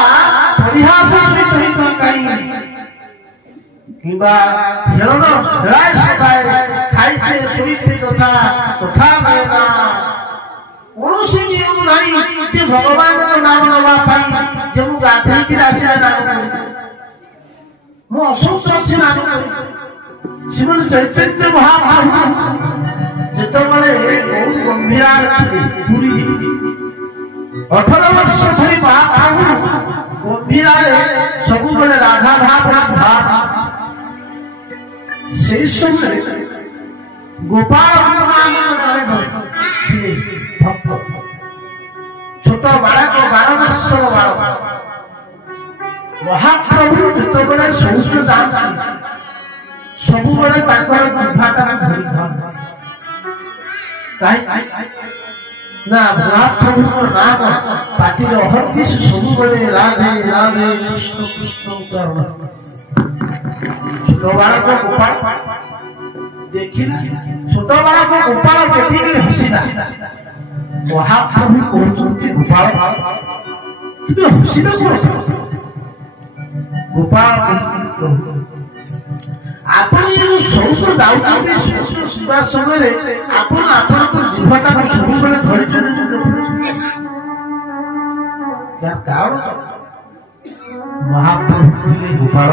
परिहास से सहित काई किबा हेरण राय सदाय खाइते सोइते तथा तथा मेरा कौनसी नियम नहीं कि भगवान को नाम नवा पाई जब गाधे की राशि नाम मो असंख्य अछि नाम श्रीमद चैतन्य महाप्रभु जेतबेले बहुत गंभीर पूरी 18 वर्ष धरी महाप्रभु गंभीर सब बेले राधा भाव से समय गोपाल छोट बालक 12 वर्षर बालक महाप्रभु जेतबेले शौच जाता सब बेले जिह्वाटा धरी ना महाप्रभु नाम पाटी अहर्निश सब बेले राधे राधे कृष्ण कृष्ण कर्ण छोट बालक गोपाल देखिला छोट बालक गोपाल देखिले हसिला महाप्रभु कहते गोपाल तुम हसिला कौन गोपाल आपण ये शौच जाउते सुबह समय आपण आपण को जीवटा को सब बेले धरि क्या कारण महाप्रभु कहले गोपाल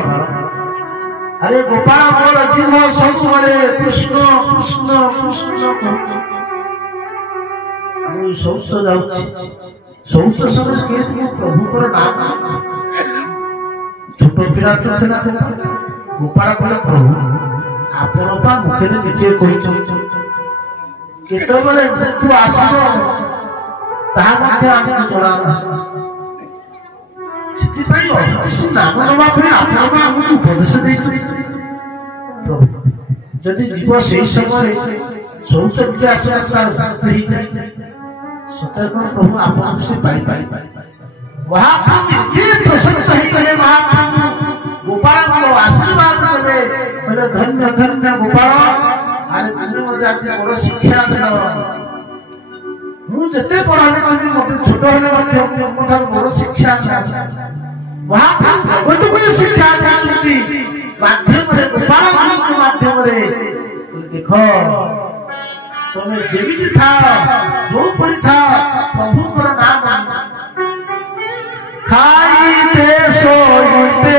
अरे गोपाल मोर जीव सब बेले कृष्ण कृष्ण कृष्ण मु शौच जाउछि शौच समय के प्रभु को नाम छोट पिला तो गोपाल कहले प्रभु आपण पा मुखे निजे कहि केतबेले मृत्यु आसीबो ताहा मध्ये आमे जणा सिद्धि पाई अवश्य नाम नवा पे आपण पा हमकु उपदेश देछि जदि जीव सेही समय शौच के आसे तार ही जाय सतर्क प्रभु आपण से पाई महाप्रभु के प्रसन्न सही करे महाप्रभु गोपाल को आशीर्वाद देले बोले धन्य धन्य गोपाल अरे तुम मजा के बड़ शिक्षा देलो मु जते पढ़ाने कनी मते छोट होले मते मोठार बड़ शिक्षा महाप्रभु भगवत को शिक्षा जानती माध्यम रे गोपाल के माध्यम रे देखो तुम जेबी था जो परि था प्रभु को नाम खाइते सोइते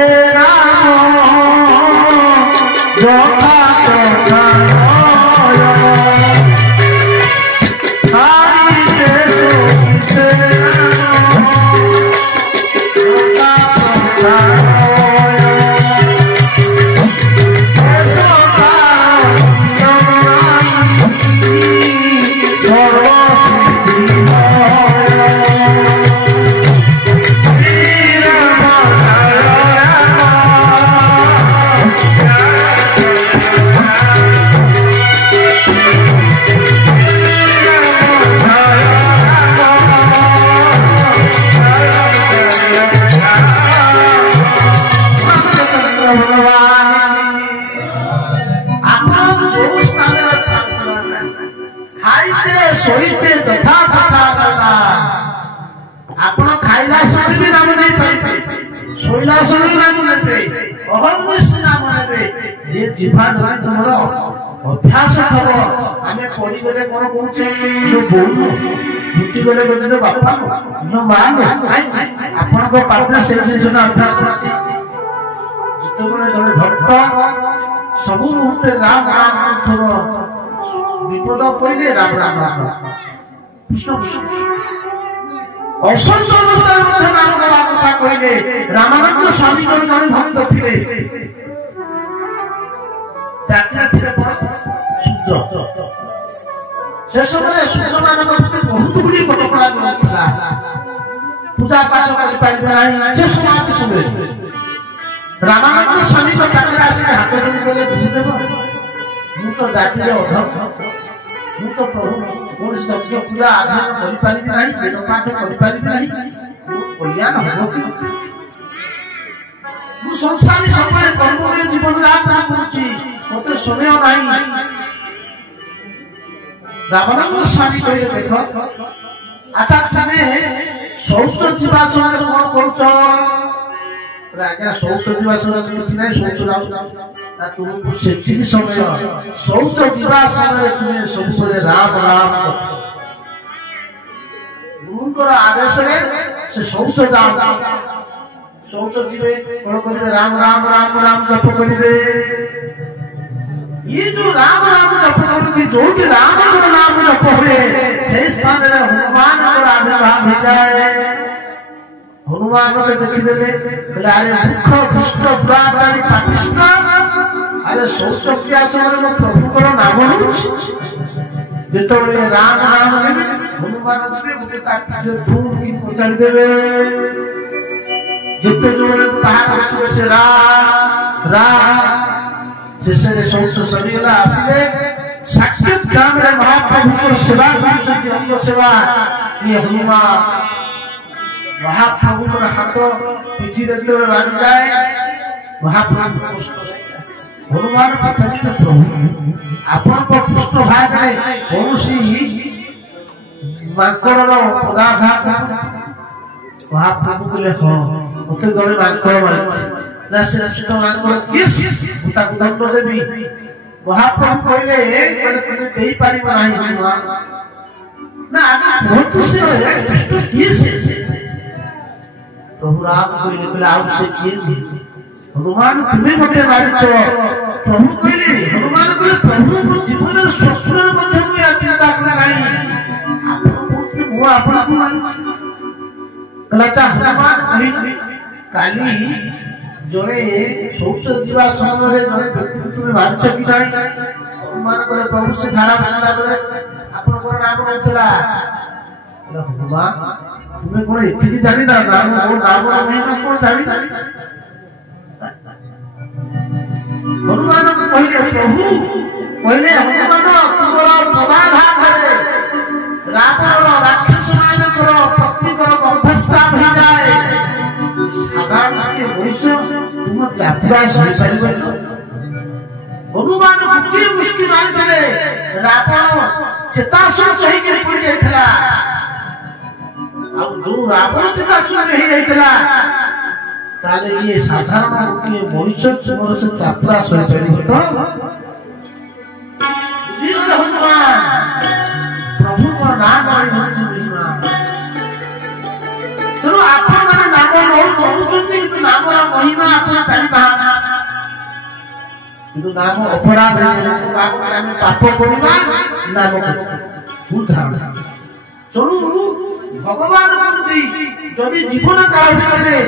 शैलासन नाम नेबे अहर्निश नाम नेबे ये जीवा जदि तुमर अभ्यास थब आमे पड़ी गले कोन कहूचे जो बोलू छुट्टी गले गदे बापा न मान आपण को पात्र से जिसना अभ्यास अछि जितो गले जने भक्त सब मुहूर्ते राम राम थब विपद पहिले राम राम राम कृष्ण असंख्य अवस्था मध्य नाम का कथा कहले रामानंद स्वामी जन भक्त थिले जातिरा थिले शुद्ध से समय शुद्ध नाम प्रति बहुत गुडी कटकड़ा दिया पूजा पाठ कर पाइबे नाही से समय रामानंद स्वामी को पाखरे आसी हाथ जोड़ी गले दूध देव मु तो जाति अधम मु तो प्रभु मोर सत्य पूजा आधार कर पारि नाही वेद पाठ कर पारि नाही कल्याण हो मु संसारी समय कर्ममय जीवन यात्रा करछि मते समय नाही रामानंद स्वामी कहले देखो अच्छा तमे शौच जीवा समय कोन करछ आज्ञा शौच जीवा समय किछि नाही शौच जाऊ ना तुमको सेठी समय शौच जीवा समय तुमे सब परे राम राम गुरुଙ୍କର आदेशରେ से शौच जाऊ शौच जीवे कोन करिवे राम राम राम राम जप करिवे ये जो राम राम जप करती जो भी राम नाम जप हुए से स्थान रे हनुमान को आविर्भाव हो जाए हनुमान को देखि देले अरे दुख दुष्ट पुरातारी पापिष्ट अरे शौच क्रिया समय प्रभु को नाम लुच जेतबे राम नाम लेबे हनुमान जीवे गुटे ताकि जो धूम की पचाड़ देबे जिते जोर पहाड़ बसबे से राम शेषे शौच सरीला आसिले साक्षात काम रे महाप्रभु को सेवा करछथि अंग सेवा ये हनुमान महाप्रभु को हाथ पिछि देते बाज जाए महाप्रभु हनुमान पछित प्रभु आपण को पुष्ट भाग रे कौनसी मांकड़र पदाघात महाप्रभु बोले हां मते जड़े मांकड़ मारे ना श्रेष्ठ मांकड़ किस ताकु दंड देबी महाप्रभु कहले माने तने देई पारिबो नाही हनुमान ना बहुत से कृष्ण किस प्रभु राम कहले कहले आउ से किए हनुमान तुम्हें मते मारिछ प्रभु कहले हनुमान कहले प्रभु को जीवन ससुर मध्य में आती दाखला नाही आपण कहते मो आपण को मारिछ कला हनुमान कहि काली जोरे शौच जीवा समय जने व्यक्ति तुम्हें मारिछ कि नाही हनुमान कहले प्रभु से धारा बसला बेले आपण को नाम होतला हनुमान तुम्हें कोन इतनी जानी ना नाम वो नाम महिमा कोन जानी हनुमान को कहले प्रभु कहले हनुमान तुम्हारा पदाघात है रावण राक्षस मान करो पत्नी करो गर्भस्था हो जाए साधारण के मनुष्य तुम यात्रा सही परिबे हनुमान अति मुश्किल मार चले रावण चेतासुर सही के पड़ जाइथला अब जो रावण चेतासुर नहीं जाइथला ताले ये साधारण के मनुष्य मोर से यात्रा सही परिबे तो हनुमान प्रभु को नाम महिमा तो आपण नाम नहीं कहउछथि कि नाम महिमा आपण जानिबा किंतु नाम अपराध आमे पाप करिबा नाम उद्धार चलू भगवान कहती जदि जीवन काल भितरे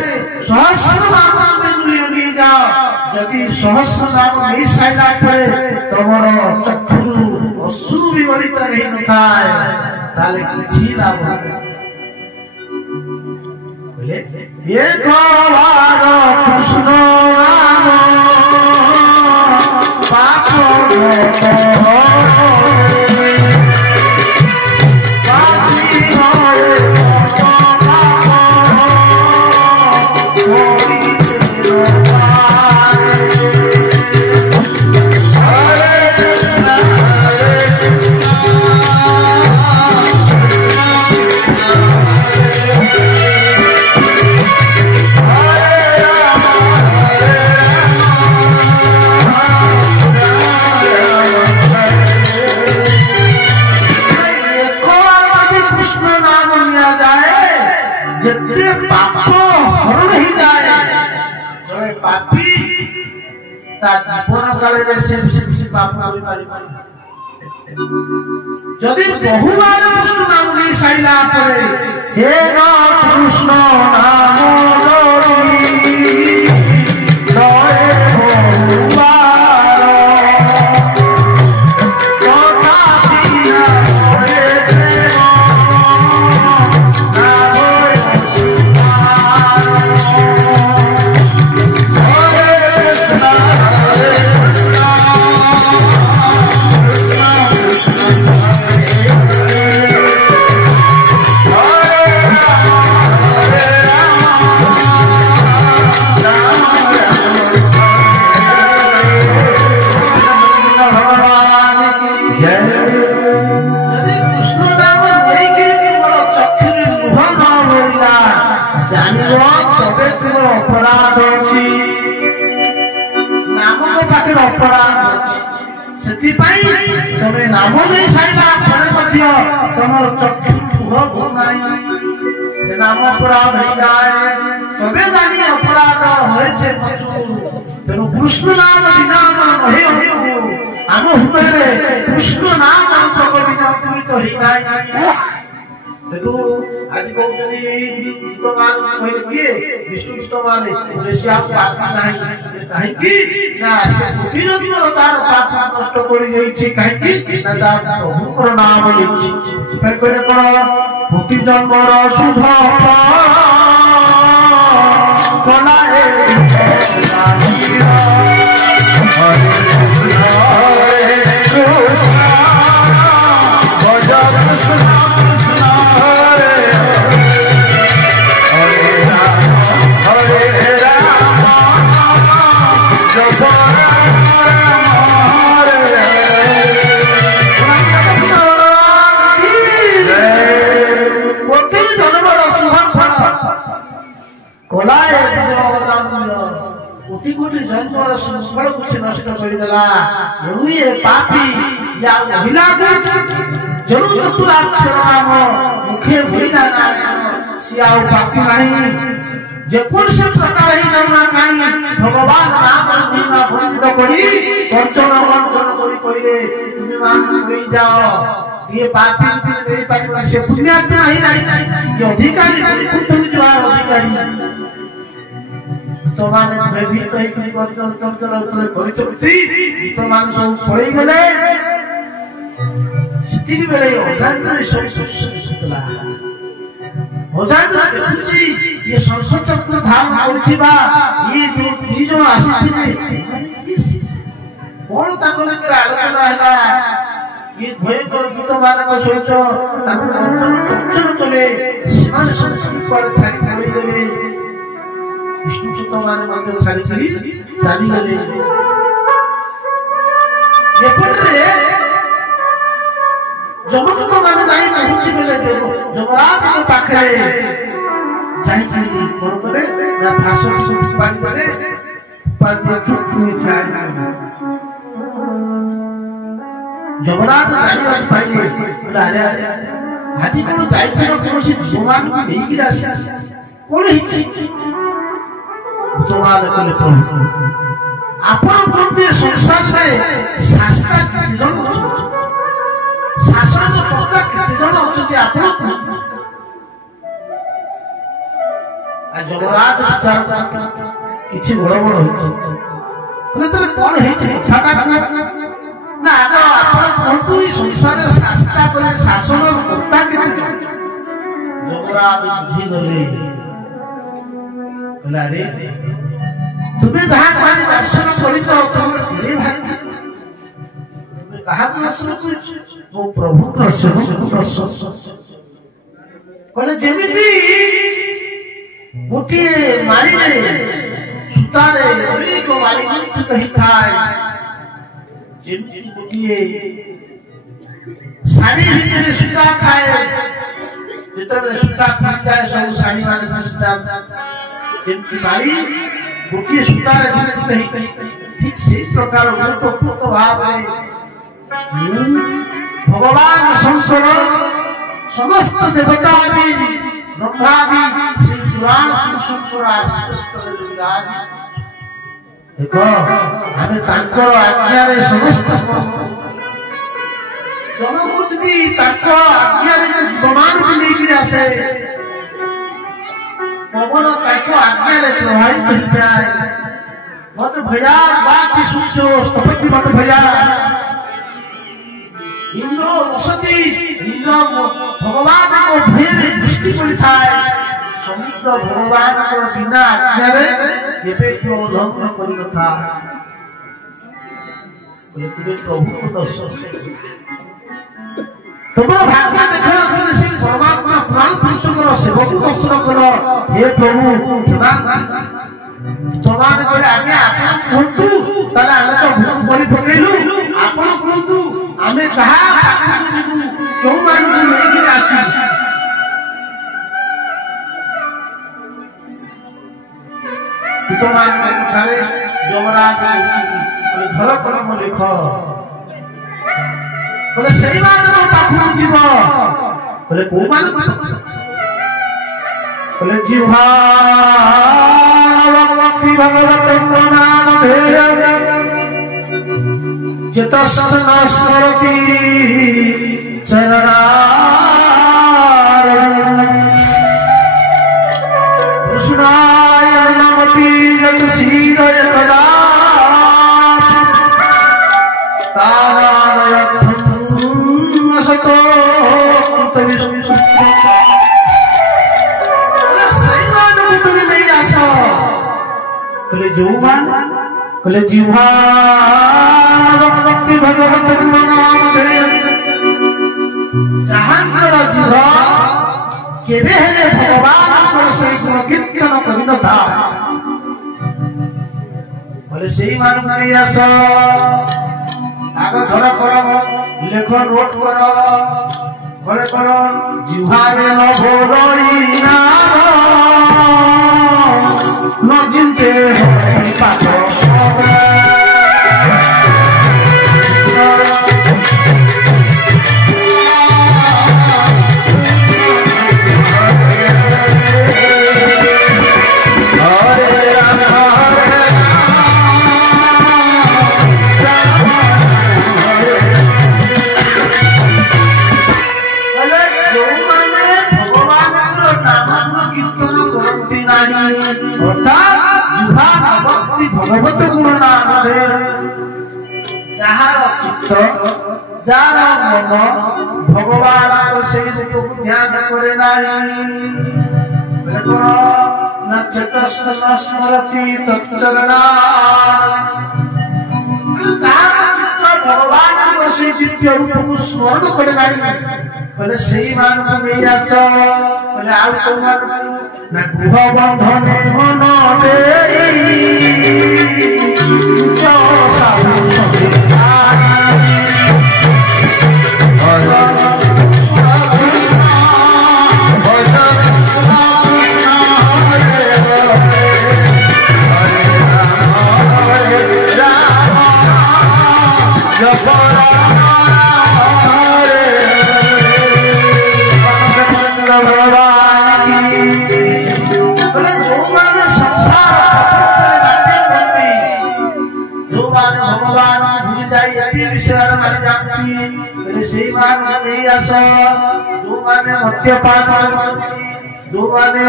सहस्र नाम में जाओ जदि सहस्र नाम नहीं साइला परे तमर चक्षु अश्रु विवरित नहीं नथाय ताले किछि लाभ बोले एक बार कृष्ण नाम पाप Hare जितने पाप हरण ही जाए जड़े पापी ता जीवन काले रे से पाप करि पारि जदि बहुबार कृष्ण नाम नहीं साइला परे हे कृष्ण नाम तमे नाम नहीं साइला परे मध्य तमर चक्षु मुह भोनाई जे नाम अपराध हो जाए तबे जानी अपराध होय छे तेनु कृष्ण नाम विनाम नहीं हो आम हृदय रे कृष्ण नाम प्रकट पूरित हो जाए तेनु आज कहतनी गीतगान कहले किए विष्णु गीतगान ऋषिया पाप नहीं काहे कि ना से विरंद्र तार पाप नष्ट करि जाई छी काहे कि ना तार प्रभुकर नाम लिखि फेर कहले कोन भक्ति जन्मर शुभ कोला हे कोटि जन्मर संस्कार कुछ नष्ट कर देला ये पापी या महिला को जरूर चतुराक्षर नाम मुखे भइला नारायण सियाओ पापी नहीं जे कोन से प्रकार ही जन्म काई भगवान नाम महिमा वंदित करी कंचन वंदन करी कइले तुम मान होई जाओ ये पापी नहीं पापी से पुण्यात्मा ही नहीं ये अधिकारी कुंठ द्वार अधिकारी तो माने भयभीत होई कई तंत्र उत्तर परिचय तो माने सब पळई गेले सिटी बेले ओजान सब सुतला ओजान देखुची ये संसद चक्र धाम होइथिबा ये जो तीजो आसीथिबे कोन ताको भीतर आलोचना हैला ये भयंकर भूत माने को सोचो ताको कंचन चले सीमा संस्कृति पर छाड़ी गले विष्णु सुत माने मध्य छाड़ी चली गले एपटरे जगत माने जाई पहुंची गले जगराज के पाखरे जाई कोन करे ना फासो पानी करे पानी चुचु छाई जगराज जाई पाइले अरे अरे हाजी को जाई तो कोसी भगवान को नेकी राशि कोन हिची भूतवान कले कोन आपण प्रति संसार से शास्त्र किति जन शासन कर्ता किति जन अछि आपण आ जगराज विचार किछि बड़ बड़ होछि कोन तर कोन हेछि ठाटा ना तो आपण प्रति संसार शास्त्र करे शासन कर्ता किति जगराज बुझी गले रे तुम्हें जहां माने दर्शन करित तुम रे भाई तुम्हें कहा दर्शन करित वो प्रभु का दर्शन कोने जेमिति गोटे मारी रे सुता रे ओली को मारी कुछ कहि खाए जेमिति गोटे साड़ी भितर सुता खाए जेतबे सुता फट जाए सब साड़ी माने सुता जेमिति मारी गोटे सूता ठीक से प्रकार भूत भाव भगवान शंकर समस्त देवता ब्रह्मा महापुरुषଙ୍କର ଆଶ୍ରୟସ୍ଥଳୀରେ ବିରାଜ। ଦେଖ ଆମେ ତାଙ୍କର ଆଜ୍ଞାରେ ସମସ୍ତ ଜଣକୁ ଯଦି ତାଙ୍କ ଆଜ୍ଞାରେ ଜୀବମାନଙ୍କୁ ନେଇକିରି ଆସେ पवन ताको आज्ञारे प्रवाहित होइଥାଏ। मत भया बाकी सूर्य स्थपति मत भया इंद्र वसति इंद्र भगवान को भेरे दृष्टि पड़िଥାଏ। समुद्र भगवान को बिना आज्ञारे केबे को उल्लंघन करि नथा। बोले प्रभु को दर्शन तुम्हारा भाग्य देखा से परमात्मा प्राण पुरुषकर सेवक दर्शन कर। हे प्रभु तुम्हारे कहले आगे आपण कहतु ताले आमे तो भूल करि पकेलु आपण कहतु आमे कहा क्यों मानु नहीं कि आसी तुम्हारे कथारे जमराज घर कर्म लेख बोले सही बात पाखु जीव बोले को मान बोले जीवा भक्ति भगवत नाम धेय चित्तस्थ न स्मरति चरणार कृष्णाय नमति यत सीदय कदा तो तभी तुम्हें नहीं आसा कले जीवा भक्ति भगवत नाम धेय जहांकर जीव केबे हेले भगवान को सहित कीर्तन करि नथा बोले सेही मानु नहीं आसा आग घर कर लेख नोट कर बोले कर जिह्वारे न बोलई नाम न चिंते हरि पाठ भगवत गुण नाम जार चित्त जार मन भगवान को से को ध्यान करे नाही न चित्तस्थ न स्मरति तत्चरणा जार चित्त भगवान को से दिव्य रूप को स्मरण करे नाही बोले सही मान को नहीं आस बोले आउ को ना गृह बंधने मन देई जो साधु जो माने मद्यपान जो माने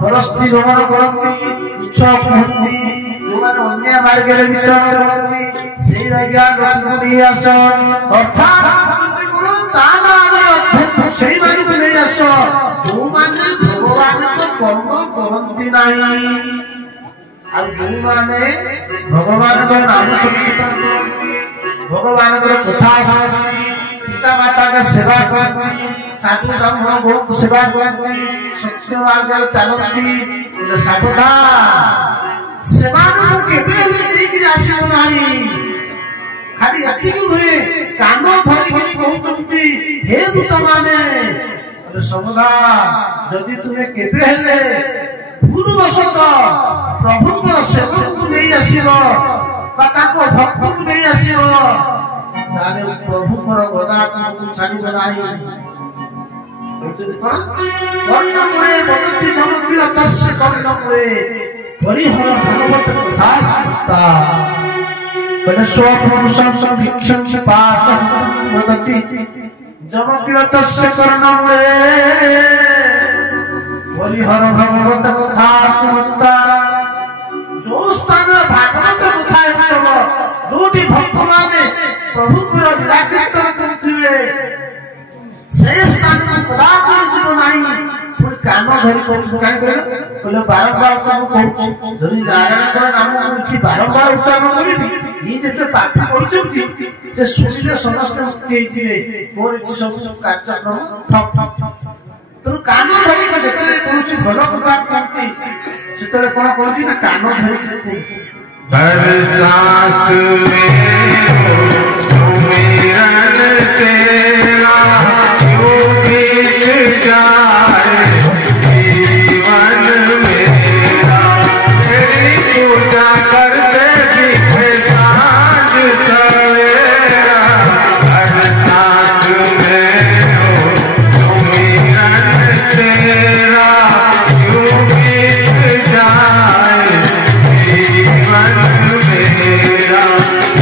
परस्त्री गमन करती इच्छा कहती जो माने अन्य मार्ग विचरण करती से जगह नहीं आस अर्थात से नहीं आस जो माने भगवान कर्म करती नहीं जो माने भगवान नाम संकीर्तन करती भगवान कथा पिता माता का सेवा करती साधु ब्राह्मण गो सेवा करती सत्य मार्ग चलती साधुता सेवा केबे लेकिन आसिब नाही खाली अति हुए कान धरी कहते हे दूत माने समझा जदि तुम्हें केबे हेले भूलवशत प्रभु को सेवक को नहीं आसिब भक्त को नहीं आसिब प्रभु गदा छाड़ कर्णमूले वदति जमकिल तस्य कर्णमूले परिहर भगवत कथा पद स्वपुरुषं समीक्षं पासं वदति जमकिल तस्य कर्णमूले परिहर भगवत कथा सुनता जो स्थान भागवत कथा हेतब जोटी भक्त माने प्रभु को लीला कीर्तन करथिबे से स्थान कदापि जीव नाही पुरी कान धरि कहू काई कहले बोले बारंबार तो कहू धरि नारायण को नाम उठी बारंबार उच्चारण करिबी ई जेते पाठ कहउछथि से सुनिले समस्त मुक्ति हेतिबे मोर इति सब कार्यक्रम ठप ठप तो कान धरि के जेते कोनसी भल कथा करती सेतरे कोन कहती ना कान धरि के बरसात में सुमिरन तेरा यूं बीत जाए जीवन मेरा तेरी पूजा करते दिखे साँझ सवेरा बरसात में सुमिरन तेरा यूं बीत जाए जीवन मेरा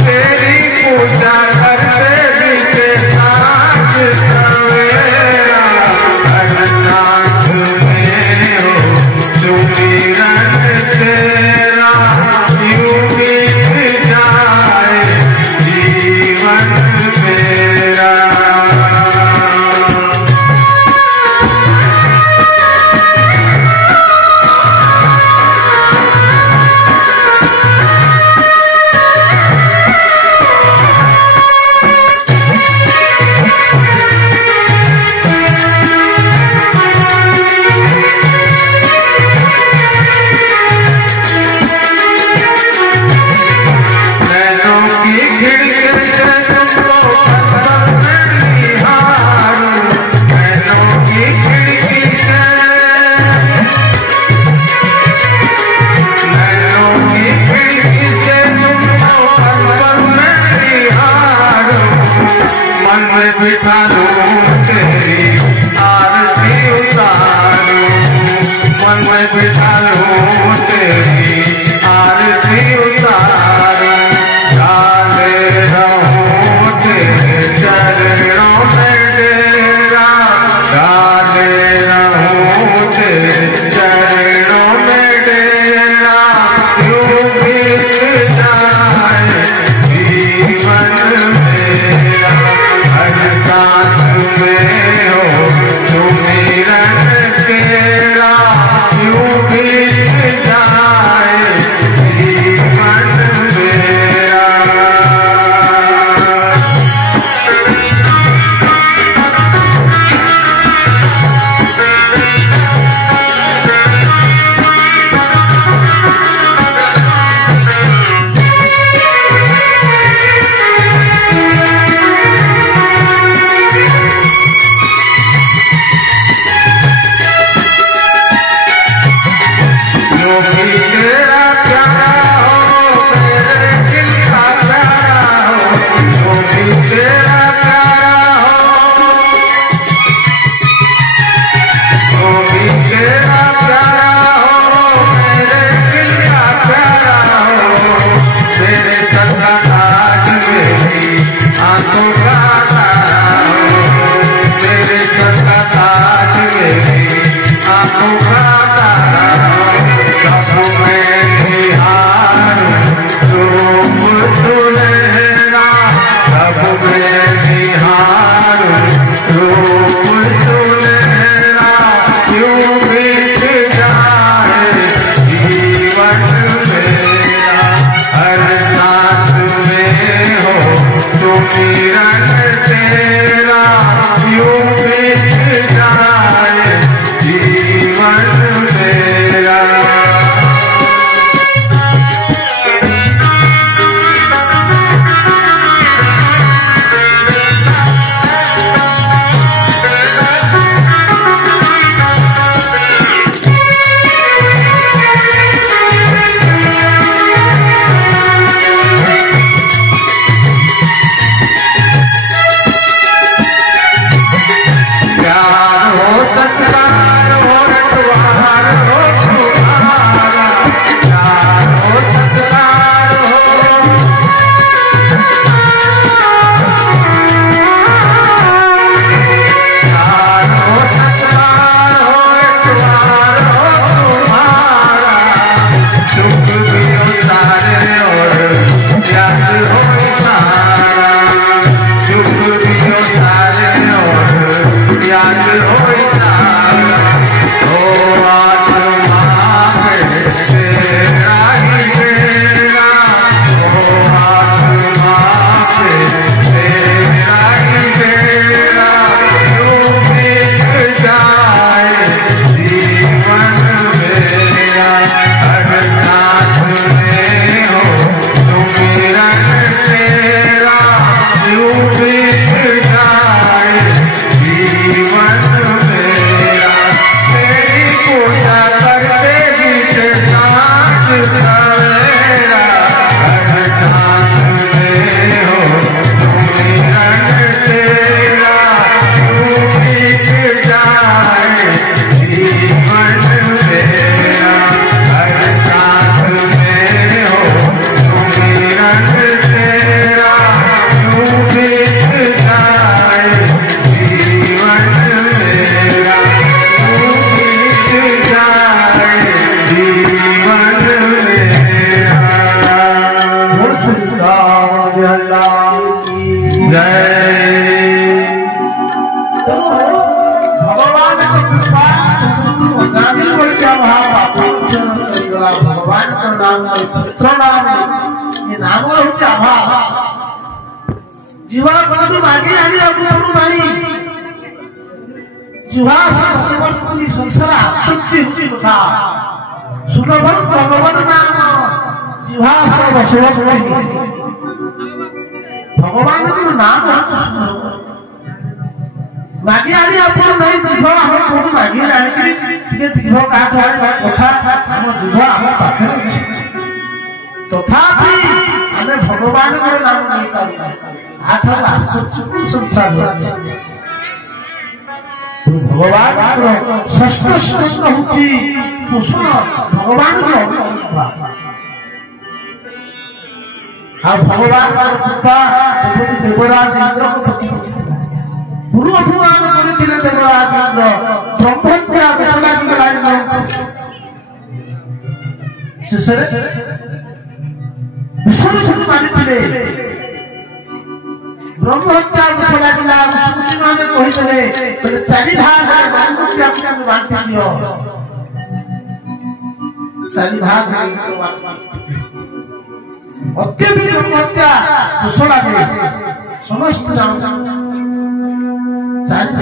तेरी पूजा करते बीते साँझ सवेरा बरसात में हो सुमिरन तेरा यूं बीत जाए जीवन मेरा। नैनों की खिड़की से तुमको पल पल निहारूं, नैनों की खिड़की से, नैनों की खिड़की से तुमको पल पल निहारूं, मन में बिठा लूं तेरी आरती उतारूं, मन में बिठा लूं तेरी आरती उतारूं, डाले रहूं तेरे चरणों में डेरा, डाले रहूं तेरे चरणों में डेरा, यूं बीत जाए जीवन मेरा बरसात में हो सुमिरन तेरा यूं बीत जाए जीवन मेरा। जो ପବିତ୍ର ନାମ ଏ ନାମ ହେଉଛି ଆଭା जीवा को मागे आगे आपको नहीं जीवा समस्त संसार आसक्ति होती कथा सुलभन भगवान नाम जीवा बसवास भगवान को नाम मागे आगे आपको नहीं जीव हम कोन मागे आगे टिके जीव का कथा हम जीव हम पाखे तथापि हमें भगवान को नाम नहीं पाता संसार भगवान षष्ठ श्लोक होती कुसुम भगवान भगवान कृपा देवराज इंद्र को प्रति गुरु भगवान करते देवराज इंद्र ब्रह्मज्ञ शेष विश्व मानिले ब्रह्महत्या घोषणा ऋषि माने कहते चारि भाग बांटी दियो चारि भाग अत्यधिक ब्रह्महत्या घोषणा समस्त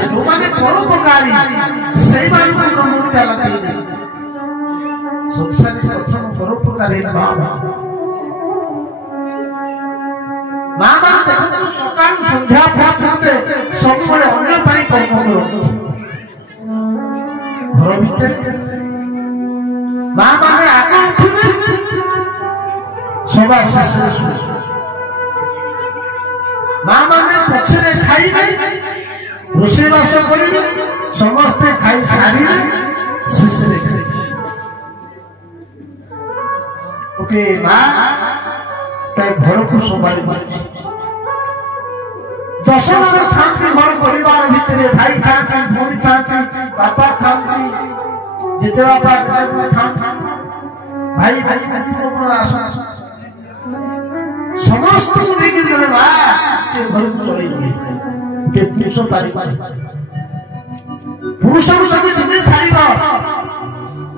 जो माने परोपकारी से ब्रह्महत्या लगे संसार प्रथम परोपकारी मामा देखो सकाल संध्या प्राप्त सब अन्य कर्म घर भीतर माँ मैंने आगे उठे सभा शेष माँ मैंने पछरे खाइबे रोषेबास करेंगे समस्ते खाई सारे शेष ओके माँ घर को संभाली दस जन था घर परिवार भितर भाई था भौणी था बापा था जेते बापा भाई भाई समस्त घर को चल पुरुष पुरुष छाड़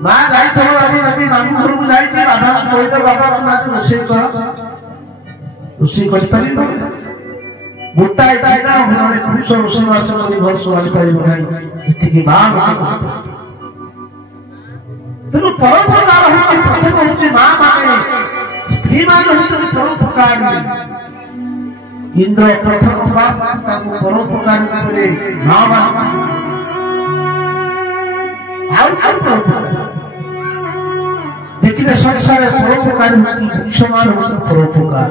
माँ जाती मामू घर को जाइए बाबा कहते बाबा तुम रोषे कर रोषे कर गोटाए पुरुष रोषेबास घर संभाली पार जी तेणु परोपकार प्रथम हूँ माँ माने स्त्री मान परोपकारी इंद्र प्रथम परोपकारी देखिए संसार परोपकारी परोपकार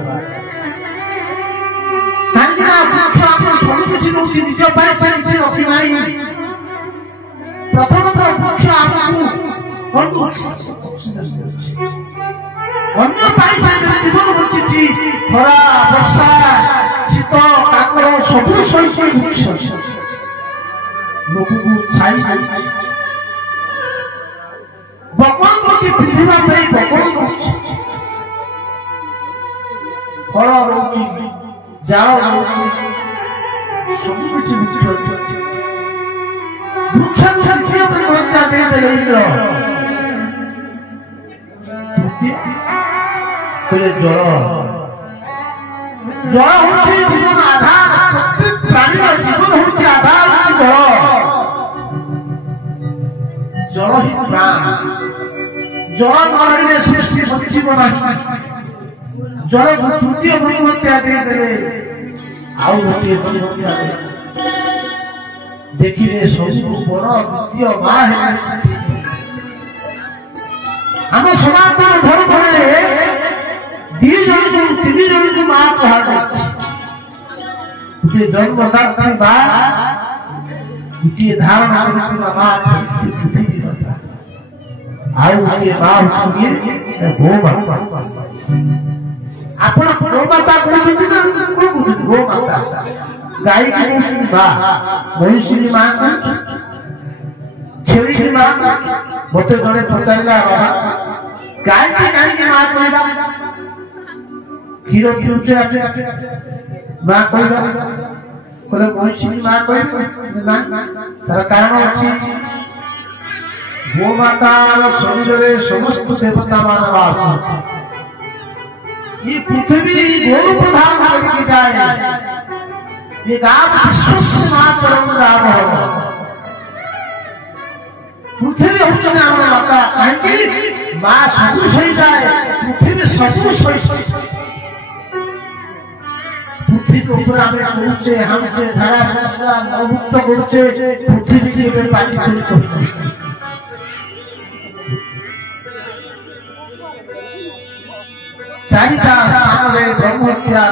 प्रथम जीवन बची खरा वर्षा शीत काकर सब लोक छाई बकल कर पिंधा बकल फल रोची जाओ सब कुछ जल जल हूँ जीवन आधार प्रत्येक प्राणी जीवन हूँ आधार जल जल ही प्राण जल न सृष्टि बचिब ना जल तृतीय गुणवत्ता देदेले आउ गोटे गुणवत्ता देखिए सब बड़ द्वितीय माँ है आम सनातन धर्म दी जन तीन जन को माँ कहा जन्मदात्री माँ गोटे धारणा माँ पृथ्वी आउ गोटे माँ गो माता आपण गो माता गो माता गाई की माँ महिषी माँ छेड़ी माँ मत जड़े पचारा बाबा गाय की माँ कहला क्षीर पिउचे माँ कहला कहले महिषी माँ कह तार कारण अच्छी गो माता शरीर में समस्त देवता मान वास ये पृथ्वी गोरु प्रधान होकर जाए, ये गाँव विश्व परम गाँव है। पृथ्वी होती नाम लगा कहीं माँ सबू सही जाए, पृथ्वी सबू सही। पृथ्वी के ऊपर हमें पहुंचे, हमसे धरा फैसला मुक्त पहुंचे, पृथ्वी के ऊपर पानी पूरी करते। चारिता स्थान रे ब्रह्महत्या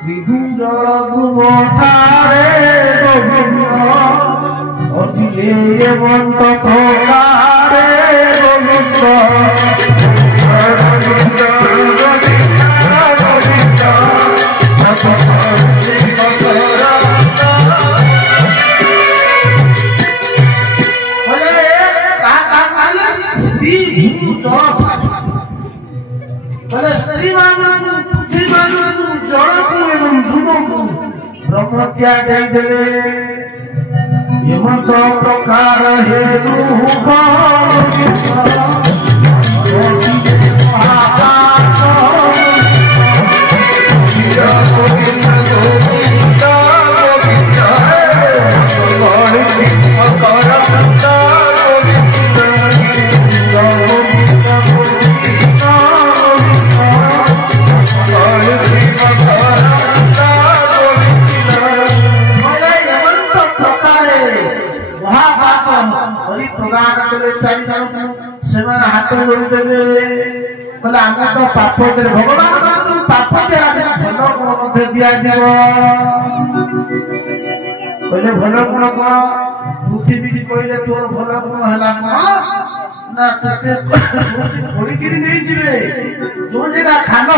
त्रिभुज गुमठारे गोविंद अखिले मंत थोकारे गोविंद ब्रह्मत्या हेमंत प्रकार हेतु हाथ जोड़ी देवे बोले आम तो पाप दे भगवान पाप दे भल दिया कहले भल गुण कौन पृथ्वी कहले तोर भल गुण है ना ते थोड़ी नहीं जी जो जगह खान हो